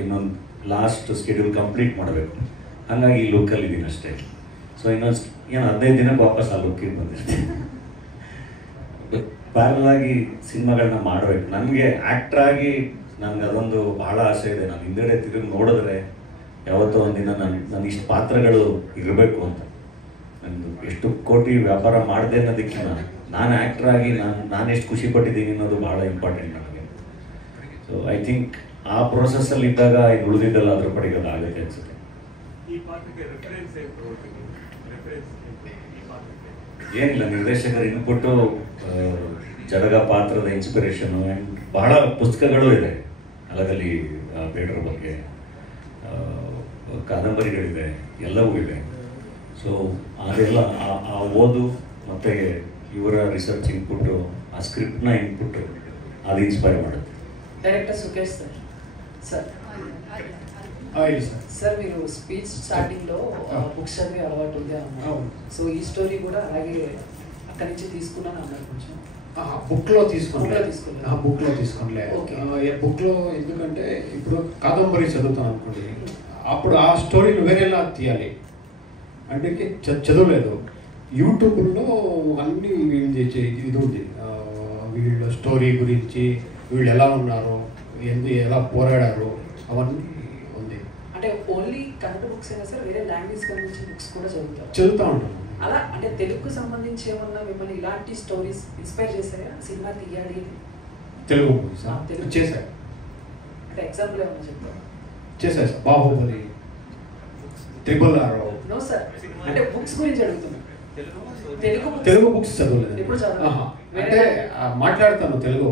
ಇನ್ನೊಂದು ಲಾಸ್ಟ್ ಸ್ಕೆಡ್ಯೂಲ್ ಕಂಪ್ಲೀಟ್ ಮಾಡಬೇಕು, ಹಾಗಾಗಿ ಈ ಲುಕ್ಕಲ್ಲಿ ಇದ್ದೀನಿ ಅಷ್ಟೇ. ಸೊ ಇನ್ನೊಂದು 15 ದಿನಕ್ಕೆ ವಾಪಸ್ ಆ ಲುಕ್ಕಿಗೆ ಬಂದಿರ್ತೀನಿ. ಪ್ಯಾರಲಾಗಿ ಸಿನಿಮಾಗಳನ್ನ ಮಾಡಬೇಕು. ನನಗೆ ಆ್ಯಕ್ಟ್ರಾಗಿ ನನಗೆ ಅದೊಂದು ಬಹಳ ಆಸೆ ಇದೆ. ನಾನು ಹಿಂದೆಡೆ ತಿರುಗಿ ನೋಡಿದ್ರೆ ಯಾವತ್ತೋ ಒಂದಿನ ನಾನು ಇಷ್ಟು ಪಾತ್ರಗಳು ಇರಬೇಕು ಅಂತ. ನಂದು ಎಷ್ಟು ಕೋಟಿ ವ್ಯಾಪಾರ ಮಾಡಿದೆ ಅನ್ನೋದಕ್ಕಿಂತ ನಾನು ಆ್ಯಕ್ಟ್ರಾಗಿ ನಾನು ಎಷ್ಟು ಖುಷಿ ಪಟ್ಟಿದ್ದೀನಿ ಅನ್ನೋದು ಭಾಳ ಇಂಪಾರ್ಟೆಂಟ್ ನನಗೆ. ಸೊ ಐ ಥಿಂಕ್ ಆ ಪ್ರೊಸೆಸ್ಸಲ್ಲಿ ಇದ್ದಾಗ ಇದು ಉಳಿದಿದ್ದಲ್ಲ ಅದ್ರ ಪಡೆಗೆ ಅದು ಆಗುತ್ತೆ ಅನಿಸುತ್ತೆ. ಏನಿಲ್ಲ, ನಿರ್ದೇಶಕರ ಇನ್ಪುಟ್ಟು, ಜಡಗ ಪಾತ್ರದ ಇನ್ಸ್ಪಿರೇಷನು ಆ್ಯಂಡ್ ಬಹಳ ಪುಸ್ತಕಗಳು ಇದೆ ಅಲಗಲ್ಲಿ ಬೇಡರ ಬಗ್ಗೆ, ಕಾದಂಬರಿಗಳಿದೆ, ಎಲ್ಲವೂ ಇದೆ. ಸೊ ಅದೆಲ್ಲ ಆ ಓದು ಮತ್ತು ಇವರ ರಿಸರ್ಚ್ ಇನ್ಪುಟ್ಟು, ಆ ಸ್ಕ್ರಿಪ್ಟ್ನ ಇನ್ಪುಟ್ಟು ಅದು ಇನ್ಸ್ಪೈರ್ ಮಾಡುತ್ತೆ. Director Sukesh sir. Sir sir మీరు స్పీచ్ స్టార్టింగ్లో బుక్స్ చదివే అలవాటు ఉంది అన్నారు. సో ఈ స్టోరీ కూడా అలాగే అక్కడి నుంచి తీసుకున్నాను అన్నారు. కొంచెం బుక్లో తీసుకోలే. బుక్లో ఎందుకంటే ఇప్పుడు కాదంబరి చదువుతాను అనుకోండి, అప్పుడు ఆ స్టోరీని వేరేలా తీయాలి అంటే చదవలేదు. యూట్యూబ్లో అన్నీ వీళ్ళు చేసే ఇది ఉంది, వీళ్ళ స్టోరీ గురించి, వీళ్ళు ఎలా ఉన్నారు, ఎలా పోరాడారు, అవన్నీ ఉంది. అంటే ఓన్లీ కన్నడ బుక్స్ అయినా సార్ వేరే లాంగ్వేజ్ సంబంధించిన బుక్స్ కూడా చదువుతూ ఉంటాను. అలా అంటే తెలుగుకు సంబంధించి ఏమన్నా మిమ్మల్ని ఇలాంటి స్టోరీస్ ఇన్స్పైర్ చేశాయా సినిమా తీయాలి? తెలుగు చేశారు అంటే ఎగ్జాంపుల్ ఏమన్నా చెప్తారా? చేశారు sir, Baahubali, triple R. No sir, అంటే బుక్స్ గురించి అడుగుతున్నాను. తెలుగు బుక్స్ చదవలేదు. అంటే మాట్లాడతాను తెలుగు,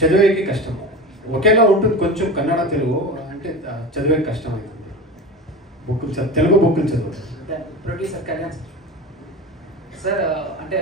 చదివేకి కష్టము. ఒకేలా ఉంటుంది కొంచెం కన్నడ తెలుగు, అంటే చదివేకి కష్టం అవుతుంది. తెలుగు బుక్కులు చదవలేదు. ప్రొడ్యూసర్ కళ్యాణ్ సార్, అంటే